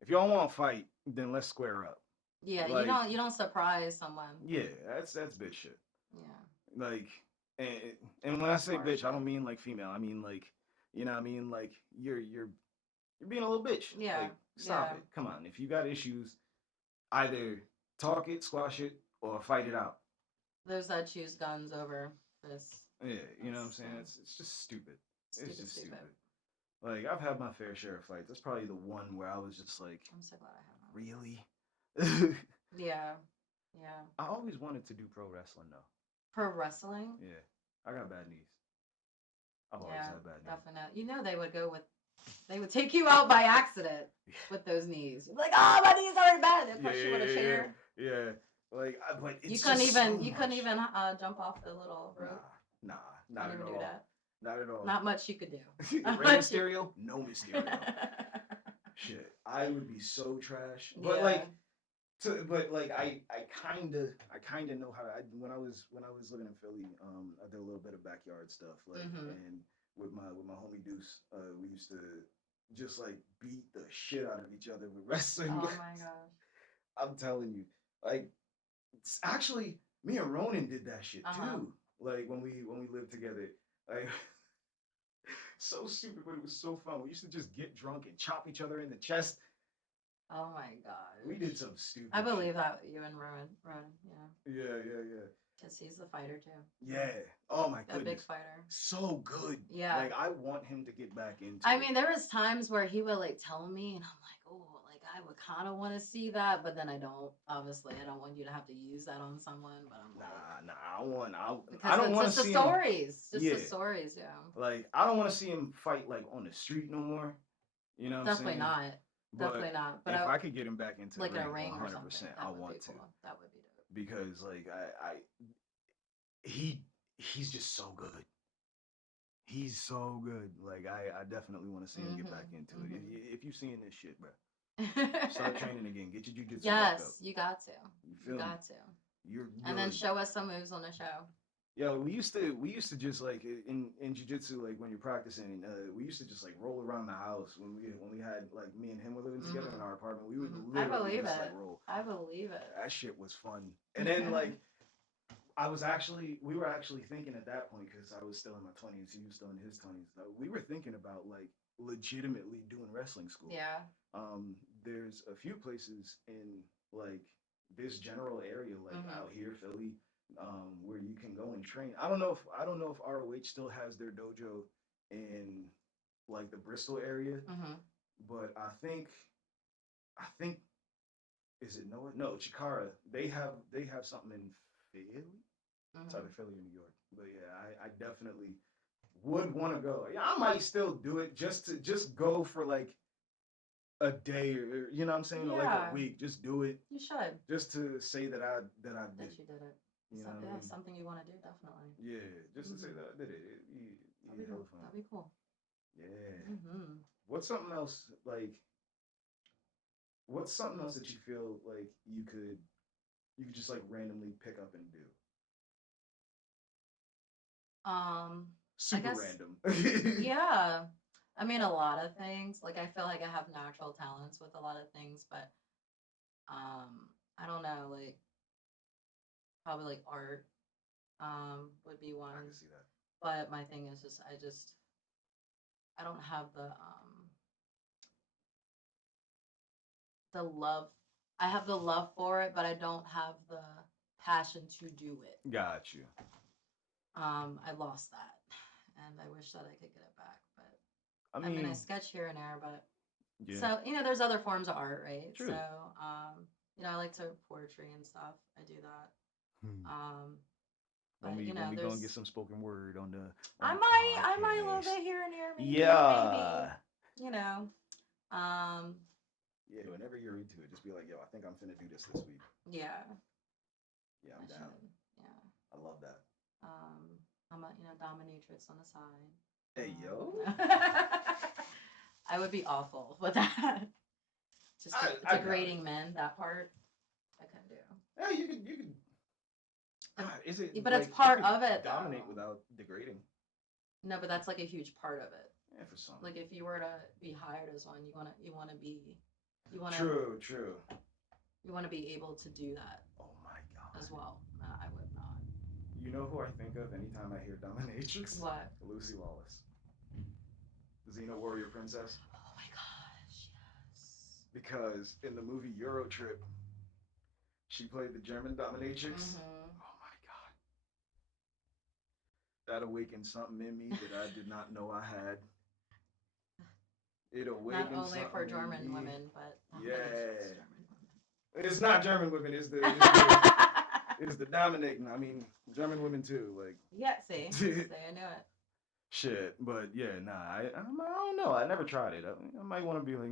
if y'all want to fight, then let's square up. Yeah, Like, you don't surprise someone. yeah, that's bitch shit. Yeah. Like, and and when I say Harsh bitch, I shit. don't mean like female. I mean like, you know what I mean? Like you're being a little bitch. Yeah. Like, stop Yeah. it. Come on. If you got issues, either talk it, squash it, or fight it out. Those that choose guns over this. Yeah, you know what I'm That's, saying? It's just stupid. It's Stupid, just stupid. stupid. Like I've had my fair share of fights. That's probably the one where I was just like, I'm so glad I have that. really? Yeah. Yeah. I always wanted to do pro wrestling though. Pro wrestling? Yeah, I got bad knees. I've always Yeah, had bad knees. definitely. They would take you out by accident with those knees. You'd be like, oh, my knees aren't bad. They'd push you with a chair. Yeah. Like, but it's You couldn't just so even much. jump off the little rope. Nah, not Couldn't at even all. do that. Not at all. Not much you could do. Rey Not much Mysterio? No Mysterio. Shit, I would be so trash. But Yeah. like, I kind of know how. When I was living in Philly, I did a little bit of backyard stuff, like, and with my homie Deuce, we used to just like beat the shit out of each other with wrestling. Oh my gosh. I'm telling you, like, actually, me and Ronan did that shit too. Like when we lived together, like. So stupid, but it was so fun. We used to just get drunk and chop each other in the chest. Oh my god. We did some stupid I believe shit. that you and Rowan, yeah. Yeah. Because he's the fighter too. Yeah. Oh my A goodness. big fighter. So good. Yeah. Like I want him to get back into I it. mean, there was times where he would like tell me, and I'm like, oh, like I would kind of want to see that, but then I don't. Obviously, I don't want you to have to use that on someone. But I'm like, I don't want to see him. Just the stories, yeah. Like I don't want to see him fight like on the street no more. You know what I'm saying? Definitely not. But Definitely not. But if I could get him back into like the in a ring, ring or something. 100%, That I would be want to. cool. That would be dope. Because like he he's just so good. He's so good. Like I definitely want to see him get back into it. If you seeing this shit, bro, start training again. Get your jujitsu back up. Yes, you got to. You got to. You're good. And then show us some moves on the show. Yo, we used to just like in jiu-jitsu, like when you're practicing, we used to just like roll around the house when we had like me and him were living together in our apartment. We would literally just like roll. I believe it. That shit was fun. And then like we were actually thinking at that point, because I was still in my 20s, he was still in his 20s. We were thinking about like legitimately doing wrestling school. Yeah. There's a few places in like this general area, like out here, Philly, where you can go and train. I don't know if ROH still has their dojo in like the Bristol area, but I think is it Noah? No, Chikara. They have something in Philly. It's either Philly or New York. But yeah, I definitely would want to go. Yeah, I might still do it just go for like a day, or you know what I'm saying, or like a week. Just do it. You should. Just to say that I did. That you did it. You know what I mean? Something you want to do, definitely. Yeah, just to say that I did it. That'd be cool. Yeah. What's something else that you feel like you could just like randomly pick up and do? Super random. Yeah. I mean, a lot of things. Like, I feel like I have natural talents with a lot of things, but I don't know, like probably like art would be one. I can see that. But my thing is just I don't have the love. I have the love for it, but I don't have the passion to do it. Got you. I lost that, and I wish that I could get it back. But I mean, I sketch here and there, but so there's other forms of art, right? True. So I like to poetry and stuff. I do that. But when we gonna get some spoken word on the. I might a little bit here and there. Maybe, yeah. Maybe, Yeah, whenever you're into it, just be like, yo, I think I'm finna do this week. Yeah. Yeah, I'm down. Yeah. I love that. I'm a dominatrix on the side. Hey, yo. I would be awful with that. Just degrading men, that part, I couldn't do. Yeah, you could. Is it? But it's part of it. Dominate without degrading. No, but that's like a huge part of it. Yeah, for some. Like if you were to be hired as one, you want to be. True. You want to be able to do that. Oh my god. As well. No, I would not. You know who I think of anytime I hear dominatrix? What? Lucy Lawless. The Xena Warrior Princess. Oh my gosh, yes. Because in the movie Euro Trip, she played the German dominatrix. Oh my god. That awakened something in me that I did not know I had. It awakened not only for something German in me. women, but yeah. German women. It's not German women. It's the dominating. I mean, German women too. Like. Yeah. See, I knew it. Shit, but yeah, nah. I don't know. I never tried it. I might want to be like,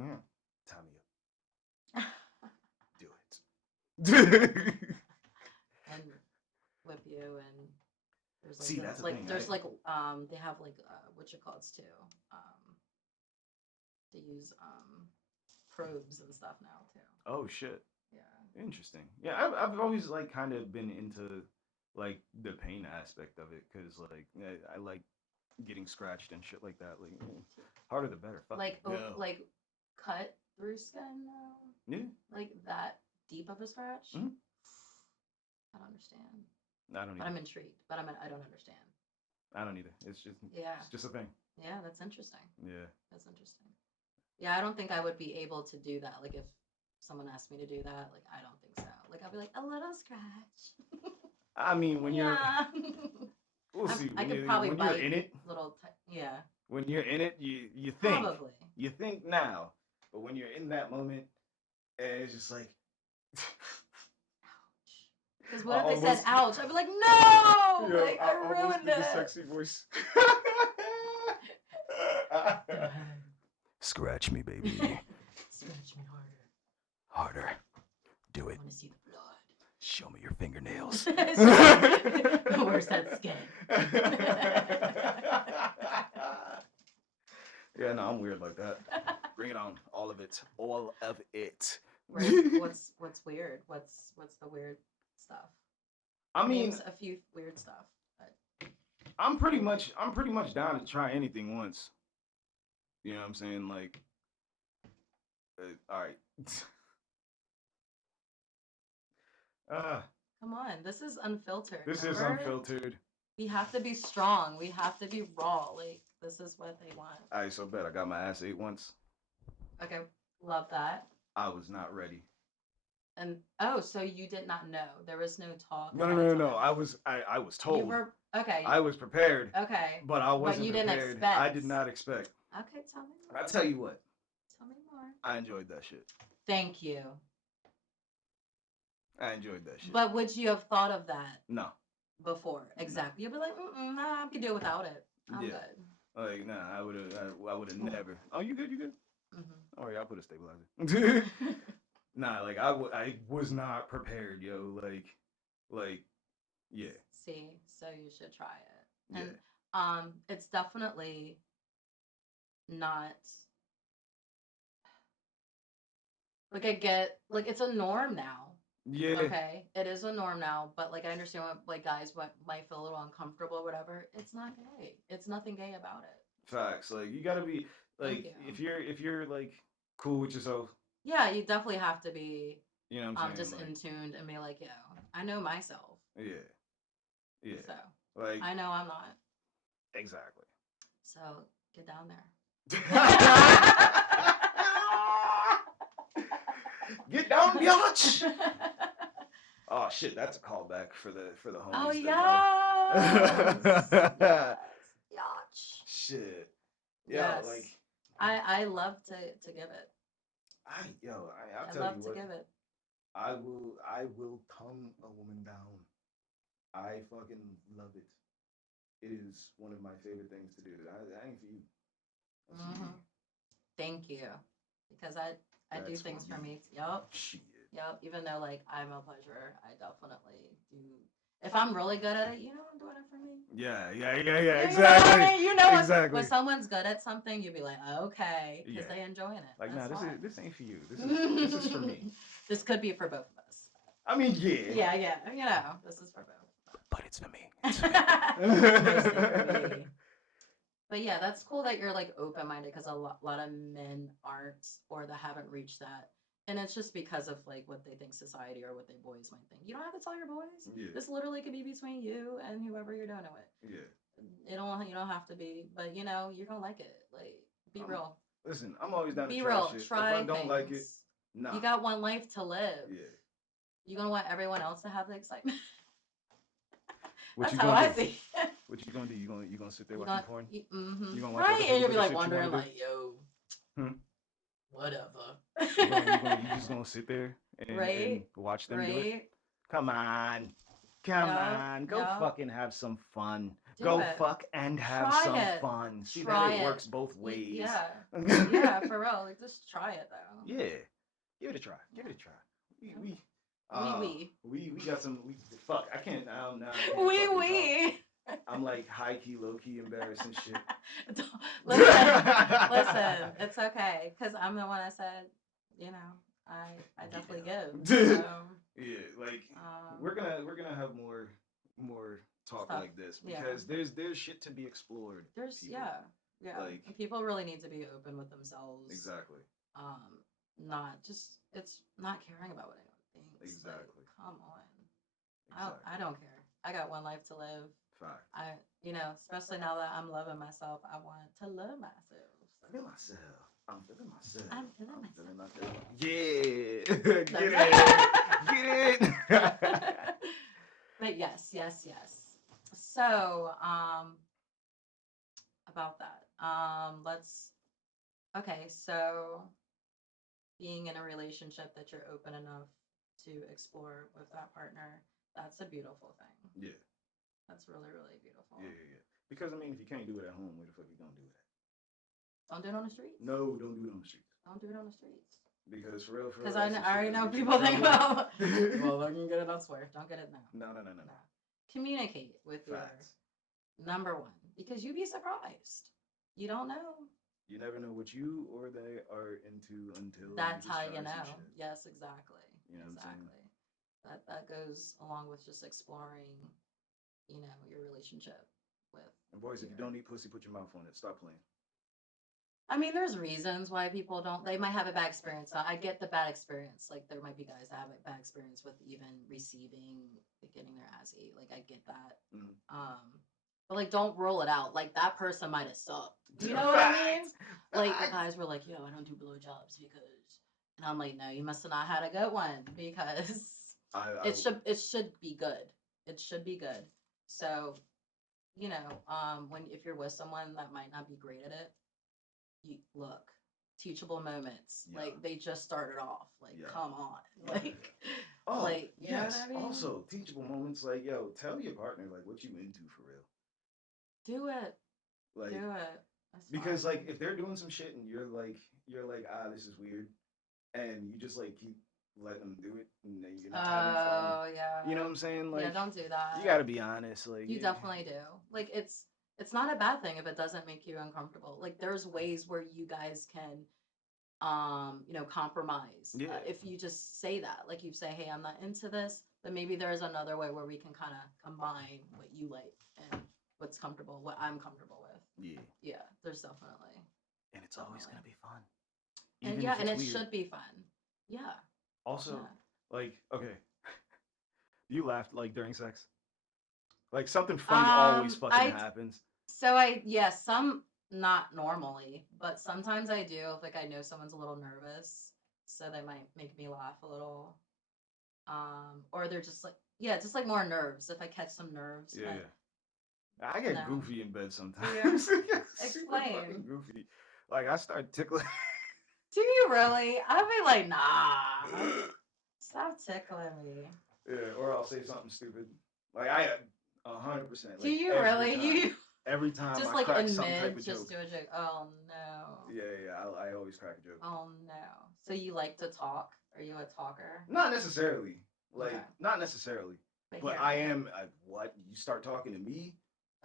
tie me up. Do it. And whip you, and there's like see that's like the thing, there's like they have like what you call it too. To use probes and stuff now too. Oh shit. Yeah. Interesting. Yeah, I've always like kind of been into like the pain aspect of it, because like I like getting scratched and shit like that. Like harder the better. Fuck like yeah. Like cut through skin though. Yeah. Like that deep of a scratch. Mm-hmm. I don't understand. I don't either. But I'm intrigued. But I don't understand. I don't either. It's just a thing. Yeah, that's interesting. Yeah. That's interesting. Yeah, I don't think I would be able to do that. Like if someone asked me to do that, like I don't think so. Like I'll be like a little scratch. I mean, when you're, we'll see. I could probably when bite you're in it. Yeah. When you're in it, you think. Probably. You think now, but when you're in that moment, it's just like. Because what if they said ouch? I'd be like, no! Yo, like I ruined it. The sexy voice. Scratch me, baby. Scratch me harder. Harder. Do I it. want to see the blood. Show me your fingernails. Where's that skin? Yeah, no, I'm weird like that. Bring it on. All of it. All of it. What's weird? What's the weird stuff? I mean, Names a few weird stuff. But... I'm pretty much down to try anything once. You know what I'm saying? Like, all right. Come on, this is unfiltered. This is remember? unfiltered. We have to be strong. We have to be raw. Like, this is what they want. All right, so bet I got my ass ate once. Okay, love that. I was not ready. And oh, so you did not know. There was no talk. No. I was told. You were okay. I was prepared. Okay. But I wasn't you prepared. didn't expect. I did not expect. Okay, tell me more. I'll tell you what. Tell me more. I enjoyed that shit. Thank you. I enjoyed that shit. But would you have thought of that? No. Before, exactly. You'd be like, nah, I can do it without it. I'm good. Like, nah, I would have never. Oh, you good? You good? Mm-hmm. All right, I'll put a stabilizer. Nah, like I was not prepared, yo. Like, yeah. See, so you should try it. And it's definitely not like it's a norm now. Yeah. Okay, it is a norm now, but like I understand what like guys might feel a little uncomfortable or whatever. It's not gay. It's nothing gay about it. Facts. Like you gotta be like if you're like cool with yourself. Yeah, you definitely have to be. You know what I'm saying? Just in tuned and be like, yo, I know myself. Yeah. Yeah. So like I know I'm not. Exactly. So get down there. Get down, biatch. Oh shit, that's a callback for the homies. Oh yes. Yes. Shit. Yeah, yes. Like I love to give it. I'll tell you what. I love to give it. I will tongue a woman down. I fucking love it. It is one of my favorite things to do. I ain't for you. Mm-hmm. Thank you, because I do things for me. Yup. Shit. Yep. Even though like I'm a pleasurer, I definitely do. If I'm really good at it, I'm doing it for me. Yeah. Exactly. You know exactly. When someone's good at something, you'd be like, okay, because they enjoying it. Like, that's nah, this ain't for you. This is for me. This could be for both of us. I mean, yeah. Yeah. This is for both. But it's for me. But yeah, that's cool that you're like open-minded, because a lot of men aren't, or they haven't reached that. And it's just because of like what they think society or what their boys might think. You don't have to tell your boys. Yeah. This literally could be between you and whoever you're doing it with. Yeah. You don't have to be, but you're gonna like it. Like, be real. Listen, I'm always down to be try real. shit. Try if I don't things. like it, nah. You got one life to live. Yeah. You're gonna want everyone else to have the excitement. What That's how I see. What you gonna do? You gonna sit there watching porn? Mm-hmm. You gonna watch right, and you'll be like wondering, like, yo, whatever. You just gonna sit there and watch them do it? Come on. Go fucking have some fun. Go fuck and have some fun. See that it works both ways. Yeah. Yeah, for real. Like, just try it though. Yeah. Give it a try. We got some. Fuck. I can't now. I'm like high key, low key embarrassed and shit. Listen. It's okay, because I'm the one that said, I definitely give. So, yeah, like we're gonna have more talk stuff like this, because there's shit to be explored. There's people. Yeah. Like, people really need to be open with themselves. Exactly. Not just it's not caring about what anyone thinks. Exactly. Like, come on. Exactly. I don't care. I got one life to live. Fact. Especially now that I'm loving myself, I want to love myself. I'm feeling myself. Yeah. Get it. But yes. So, about that. So being in a relationship that you're open enough to explore with that partner, that's a beautiful thing. Yeah. That's really, really beautiful. Yeah. Because, if you can't do it at home, where the fuck you gonna do it at? Don't do it on the streets? No, don't do it on the streets. Don't do it on the streets. Because for real, Because that's the I already shit know that gets you in people think trouble. about, well, they're gonna get it elsewhere. Don't get it now. No. No. Communicate with your Facts. number one, because you'd be surprised. You don't know. You never know what you or they are into until That's you how just you try some know. shit. Yes, exactly. You know what I'm saying? Exactly. That goes along with just exploring, you know, your relationship with And boys, if you your. don't eat pussy, put your mouth on it. Stop playing. I mean, there's reasons why people don't. They might have a bad experience. I get the bad experience. Like there might be guys that have a bad experience with even receiving, like, getting their ass ate. Like I get that. But like, don't roll it out. Like that person might have sucked. You know what I mean? Like the guys were like, "Yo, I don't do blowjobs because," and I'm like, "No, you must have not had a good one because it should be good. It should be good." So, you know, when if you're with someone that might not be great at it, you look, teachable moments. Yeah. Like they just started off. Like, Yeah. come on. Like, Oh, like you know yes. what I mean? Also, teachable moments like, yo, tell your partner like what you into for real. Do it. Like, Do it. That's because fine. like if they're doing some shit and you're like, ah, this is weird, and you just like keep letting them do it, and then you're not having fun. Oh yeah. You know what I'm saying? Like, Yeah, don't do that. you gotta be honest. Like, You yeah. definitely do. Like it's not a bad thing if it doesn't make you uncomfortable. Like there's ways where you guys can you know, compromise. Yeah. If you just say that, like you say, "Hey, I'm not into this," then maybe there's another way where we can kind of combine what you like and what's comfortable, what I'm comfortable with. Yeah. Yeah, there's definitely. And it's always gonna be fun. And Even yeah, if and it it's weird. should be fun. Yeah. Also, Yeah. like, okay, you laughed like during sex. Like something funny always fucking happens. So some not normally, but sometimes I do if like I know someone's a little nervous, so they might make me laugh a little. Or they're just like just like more nerves if I catch some nerves. Yeah. But I get no. goofy in bed sometimes. Yeah. Super Explain. fucking goofy. Like I start tickling. Do you really? I'll be like, nah. Stop tickling me. Yeah, or I'll say something stupid. Like I 100%. Do you really? You every time just I like crack in some type mid, of just joke. do a joke. Oh no. Yeah. I always crack a joke. Oh no. So you like to talk? Are you a talker? Not necessarily. Like Okay. not necessarily. But here. I am. What? You start talking to me?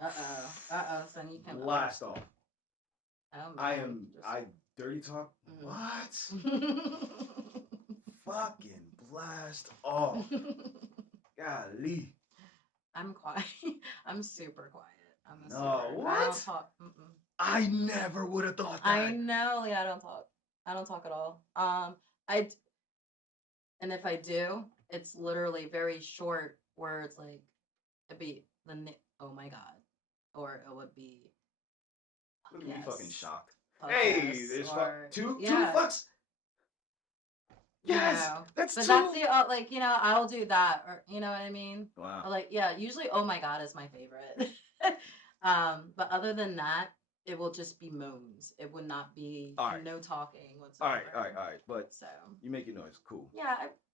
So you can Blast off. Oh, man. I am. I dirty talk. What? Fucking blast off. Golly. I'm quiet. I'm super quiet. I'm a No, super, what? I don't talk. I never would have thought that. I know. Yeah, I don't talk. I don't talk at all. And if I do, it's literally very short words. Like it'd be oh my god, or it would be. Look at me fucking shocked. Fuck Hey, yes, there's or- two yeah. fucks. Yes, You know, that's but two. that's the like you know I'll do that or you know what I mean. Wow. Or, like usually oh my god is my favorite. But other than that, it will just be moans. It would not be no talking whatsoever. All right. But so you make your noise, cool.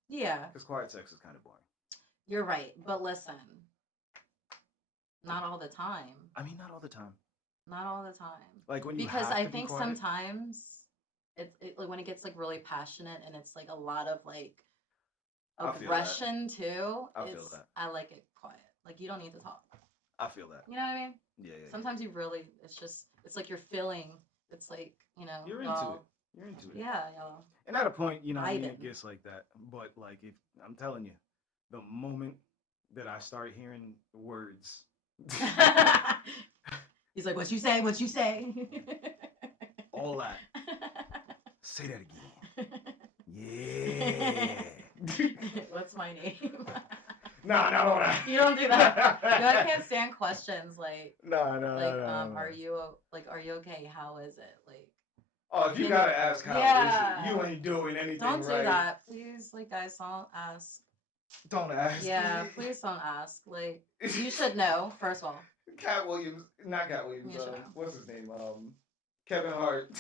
Yeah. Because quiet sex is kind of boring. You're right, but listen, not all the time. I mean, not all the time. Not all the time. Like when you because have I to think be quiet. sometimes it like when it gets like really passionate and it's like a lot of like aggression too. I feel that. I like it quiet. Like you don't need to talk. I feel that. You know what I mean? Yeah. Sometimes you really it's like you're feeling it's like, you know, you're into it. You're into it. Yeah, y'all. And at a point, you know, I mean, it gets like that. But like if I'm telling you, the moment that I start hearing words he's like, what you say? What you say? all that. Say that again. Yeah. What's my name? No. You don't do that. No, I can't stand questions like. No. Are you okay? How is it? Like. Oh, if you gotta ask how is it, you ain't doing anything Don't right. do that, please. Like, guys, don't ask. Don't ask. Yeah, please don't ask. Like, you should know first of all. Cat Williams, not Cat Williams. What's his name? Kevin Hart.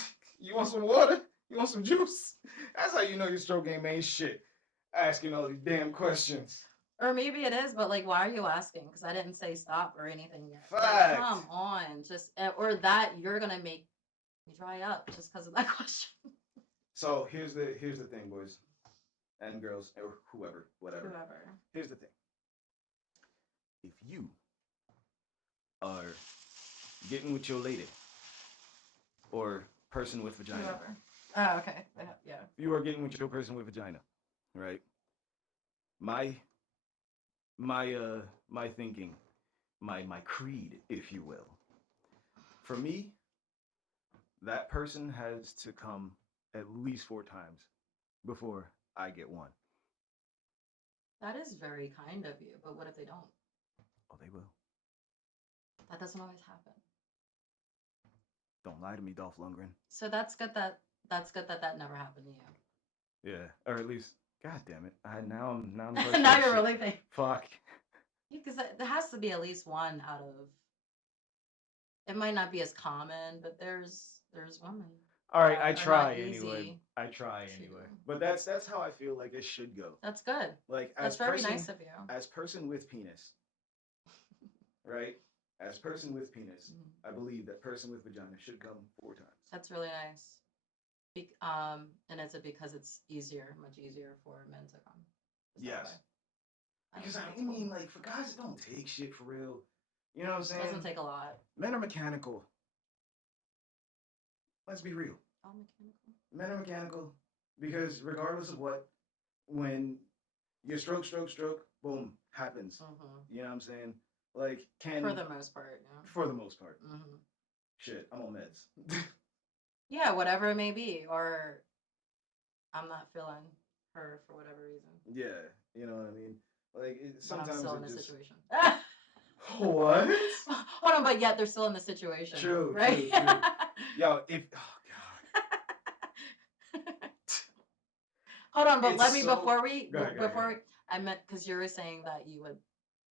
You want some water? You want some juice? That's how you know your stroke game ain't shit. Asking all these damn questions. Or maybe it is, but like, why are you asking? Because I didn't say stop or anything yet. Fact. Like, come on, just or that you're gonna make me dry up just because of that question. So here's the thing, boys and girls, or whoever, whatever. Whoever. Here's the thing. If you are getting with your lady or person with vagina, Whoever. Oh, okay. Yeah. you are getting with your person with vagina, right? My my thinking, my creed, if you will. For me, that person has to come at least 4 times before I get one. That is very kind of you, but what if they don't? Oh, they will. That doesn't always happen. Don't lie to me, Dolph Lundgren. So that's good that that never happened to you. Yeah, or at least, God damn it. Now I'm Now you're really thinking. Fuck. Because there has to be at least one out of. It might not be as common, but there's women. All right, that I are try not anyway. easy I try to- anyway. But that's how I feel like it should go. That's good. Like That's as very person, nice of you. as person with penis, right? As person with penis, Mhm. I believe that person with vagina should come 4 times. That's really nice. And is it because it's easier, much easier for men to come? Is that Yes. why? Because That's I mean, cool. like for guys that don't take shit for real, you know what I'm It saying? doesn't take a lot. Men are mechanical. Let's be real. All mechanical. Men are mechanical because regardless of what, when you stroke, boom, happens. Mm-hmm. You know what I'm saying? Like, For the most part, yeah. for the most part. Mm-hmm. Shit, I'm on meds. Yeah, whatever it may be, or I'm not feeling her for whatever reason. Yeah, you know what I mean? Like, But I'm sometimes still in it a just. situation. What? Hold on, but yet they're still in the situation. True, right? true. Yo, if. Oh, God. Hold on, but It's let me so- before we Go ahead, go ahead, go ahead. I meant because you were saying that you would,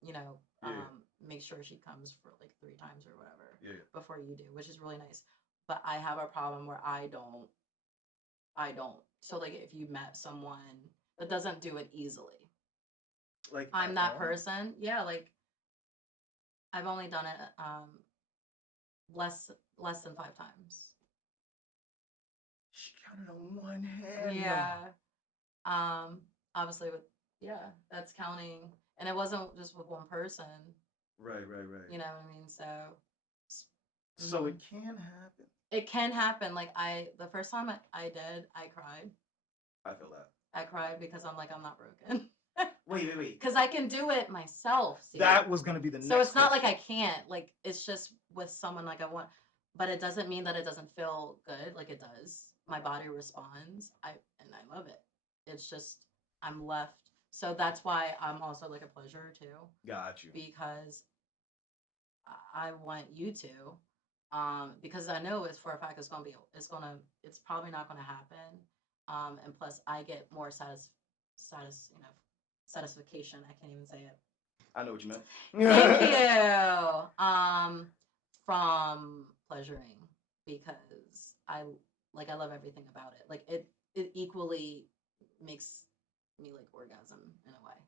you know, Yeah. make sure she comes for like 3 times or whatever Yeah. before you do, which is really nice. But I have a problem where I don't. So like if you met someone that doesn't do it easily, Like, I'm at that all? person. Yeah, like I've only done it less than 5 times. She counted on one hand. Yeah. Obviously with that's counting, and it wasn't just with one person. Right. You know what I mean? So. So it Mhm. can happen. It can happen. Like the first time I did, I cried. I feel that. I cried because I'm like I'm not broken. Wait. Because I can do it myself. See? That was gonna be the next. So it's not like question. I can't. Like it's just with someone like I want, but it doesn't mean that it doesn't feel good. Like it does. My body responds. I love it. It's just I'm left. So that's why I'm also like a pleasure too, Got you. because I want you to, because I know it's for a fact it's probably not gonna happen, and plus I get more satisfaction. I can't even say it. I know what you meant. Thank you. From pleasuring, because I love everything about it. Like it equally makes me like orgasm in a way.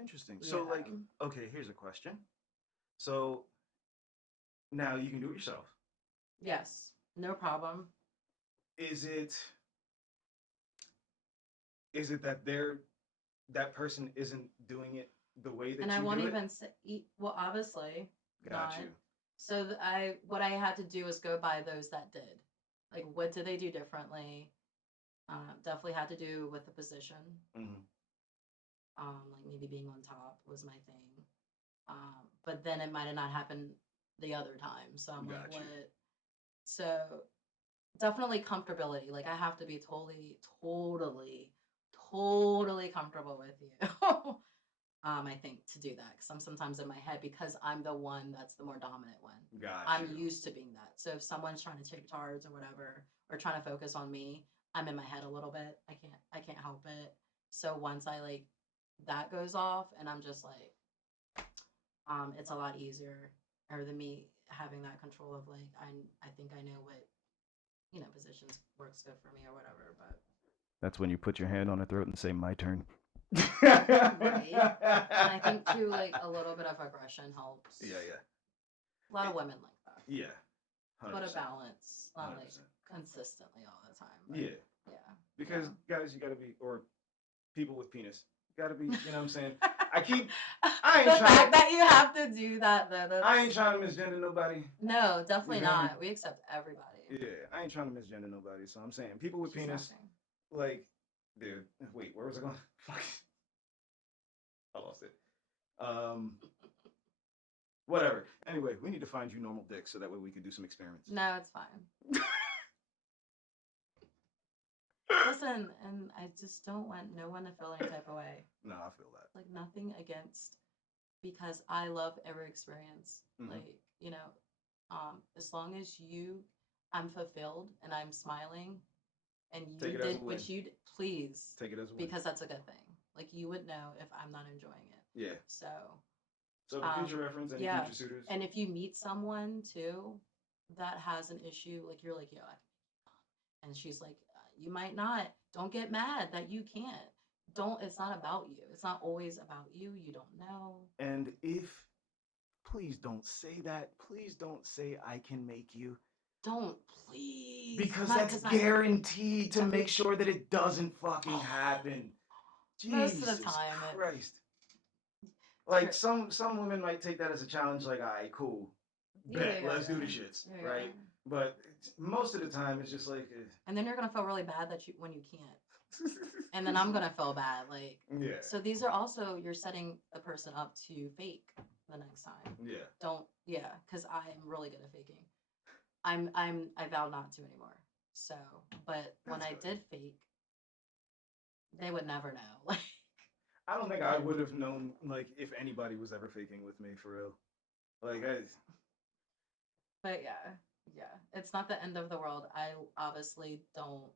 Interesting. So, like, Yeah. okay, here's a question. So now you can do it yourself. Yes, no problem. Is it that that person isn't doing it the way that And you I won't do even say, well, obviously, Got not. you. So what I had to do is go by those that did. Like, what did they do differently? Definitely had to do with the position. Mm-hmm. Like maybe being on top was my thing. But then it might have not happened the other time. So I'm like, Got you. what? So definitely comfortability. Like I have to be totally comfortable with you. I think to do that because I'm sometimes in my head because I'm the one that's the more dominant one. Got I'm you. used to being that. So if someone's trying to take charge or whatever, or trying to focus on me, I'm in my head a little bit. I can't help it. So once I like that goes off and I'm just like, it's a lot easier or than me having that control of like, I think I know what, positions works good for me or whatever, but. That's when you put your hand on her throat and say, "My turn." Right. And I think too, like a little bit of aggression helps. Yeah. A lot of women like that. Yeah. 100%. But a balance, not 100%. like consistently all the time. Yeah. Yeah. Because Yeah. guys, you gotta be, or people with penis, you gotta be. You know what I'm saying? The I ain't trying. fact that you have to do that though, that's I ain't trying to misgender nobody. no, definitely feel me? not. We accept everybody. Yeah, I ain't trying to misgender nobody. So I'm saying people with She's penis, smashing. like, dude. Wait, where was I going? Fuck. I lost it. Um, whatever. Anyway, we need to find you normal dicks so that way we can do some experiments. No, it's fine. Listen, and I just don't want no one to feel any type of way. No, I feel that. Like nothing against, because I love every experience. Mhm. Like, you know, as long as I'm fulfilled and I'm smiling and you Take it as a did win. what you please, Take it as a win. because that's a good thing. Like you would know if I'm not enjoying it. Yeah. So So for future reference, any yeah. future suitors. And if you meet someone too that has an issue, like you're like, yo, I can make fun. And she's like, you might not. Don't get mad that you can't. It's not about you. It's not always about you. You don't know. And please don't say that. Please don't say I can make you. Don't, please. Because Not that's 'cause I- guaranteed to make sure that it doesn't fucking happen. Most of the Jesus time, Christ. Like some women might take that as a challenge, like, all right, cool. Bet, Yeah, let's do the yeah. shits, Yeah. right? But most of the time, it's just like, and then you're gonna feel really bad when you can't, and then I'm gonna feel bad, like. yeah. So these are also, you're setting the person up to fake the next time. Yeah. Don't, yeah, because I'm really good at faking. I vow not to anymore. So, but when I did fake, they would never know. Like, I don't think I would have known, like, if anybody was ever faking with me, for real. Like, but yeah, it's not the end of the world. I obviously don't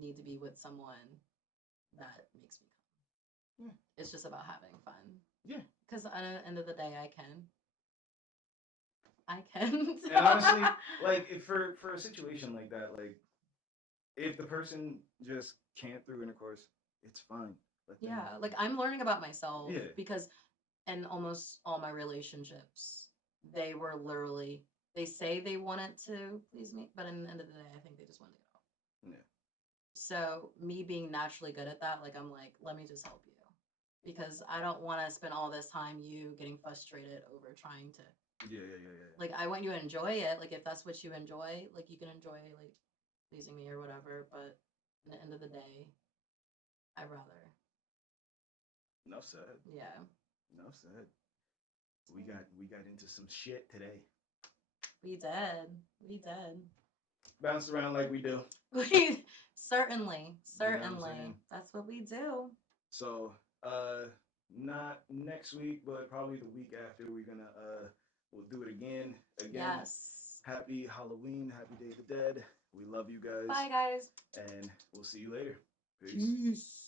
need to be with someone that makes me come. Yeah. It's just about having fun. Yeah. Because at the end of the day, I can. And honestly, like, if for a situation like that, like, if the person just can't through intercourse, it's fine. Yeah, like I'm learning about myself. Yeah. Because in almost all my relationships, they were literally, they say they wanted to please me, but in the end of the day, I think they just wanted to get off. Yeah. So me being naturally good at that, like I'm like, let me just help you, because I don't want to spend all this time you getting frustrated over trying to. Yeah. Like I want you to enjoy it. Like if that's what you enjoy, like you can enjoy like pleasing me or whatever. But at the end of the day, I'd rather. Enough said. Yeah. Enough said. We got into some shit today. We did. Bounced around like we do. We certainly. You know what I'm saying? That's what we do. So, not next week, but probably the week after, we'll do it again. Yes. Happy Halloween, happy Day of the Dead. We love you guys. Bye, guys. And we'll see you later. Peace. Peace.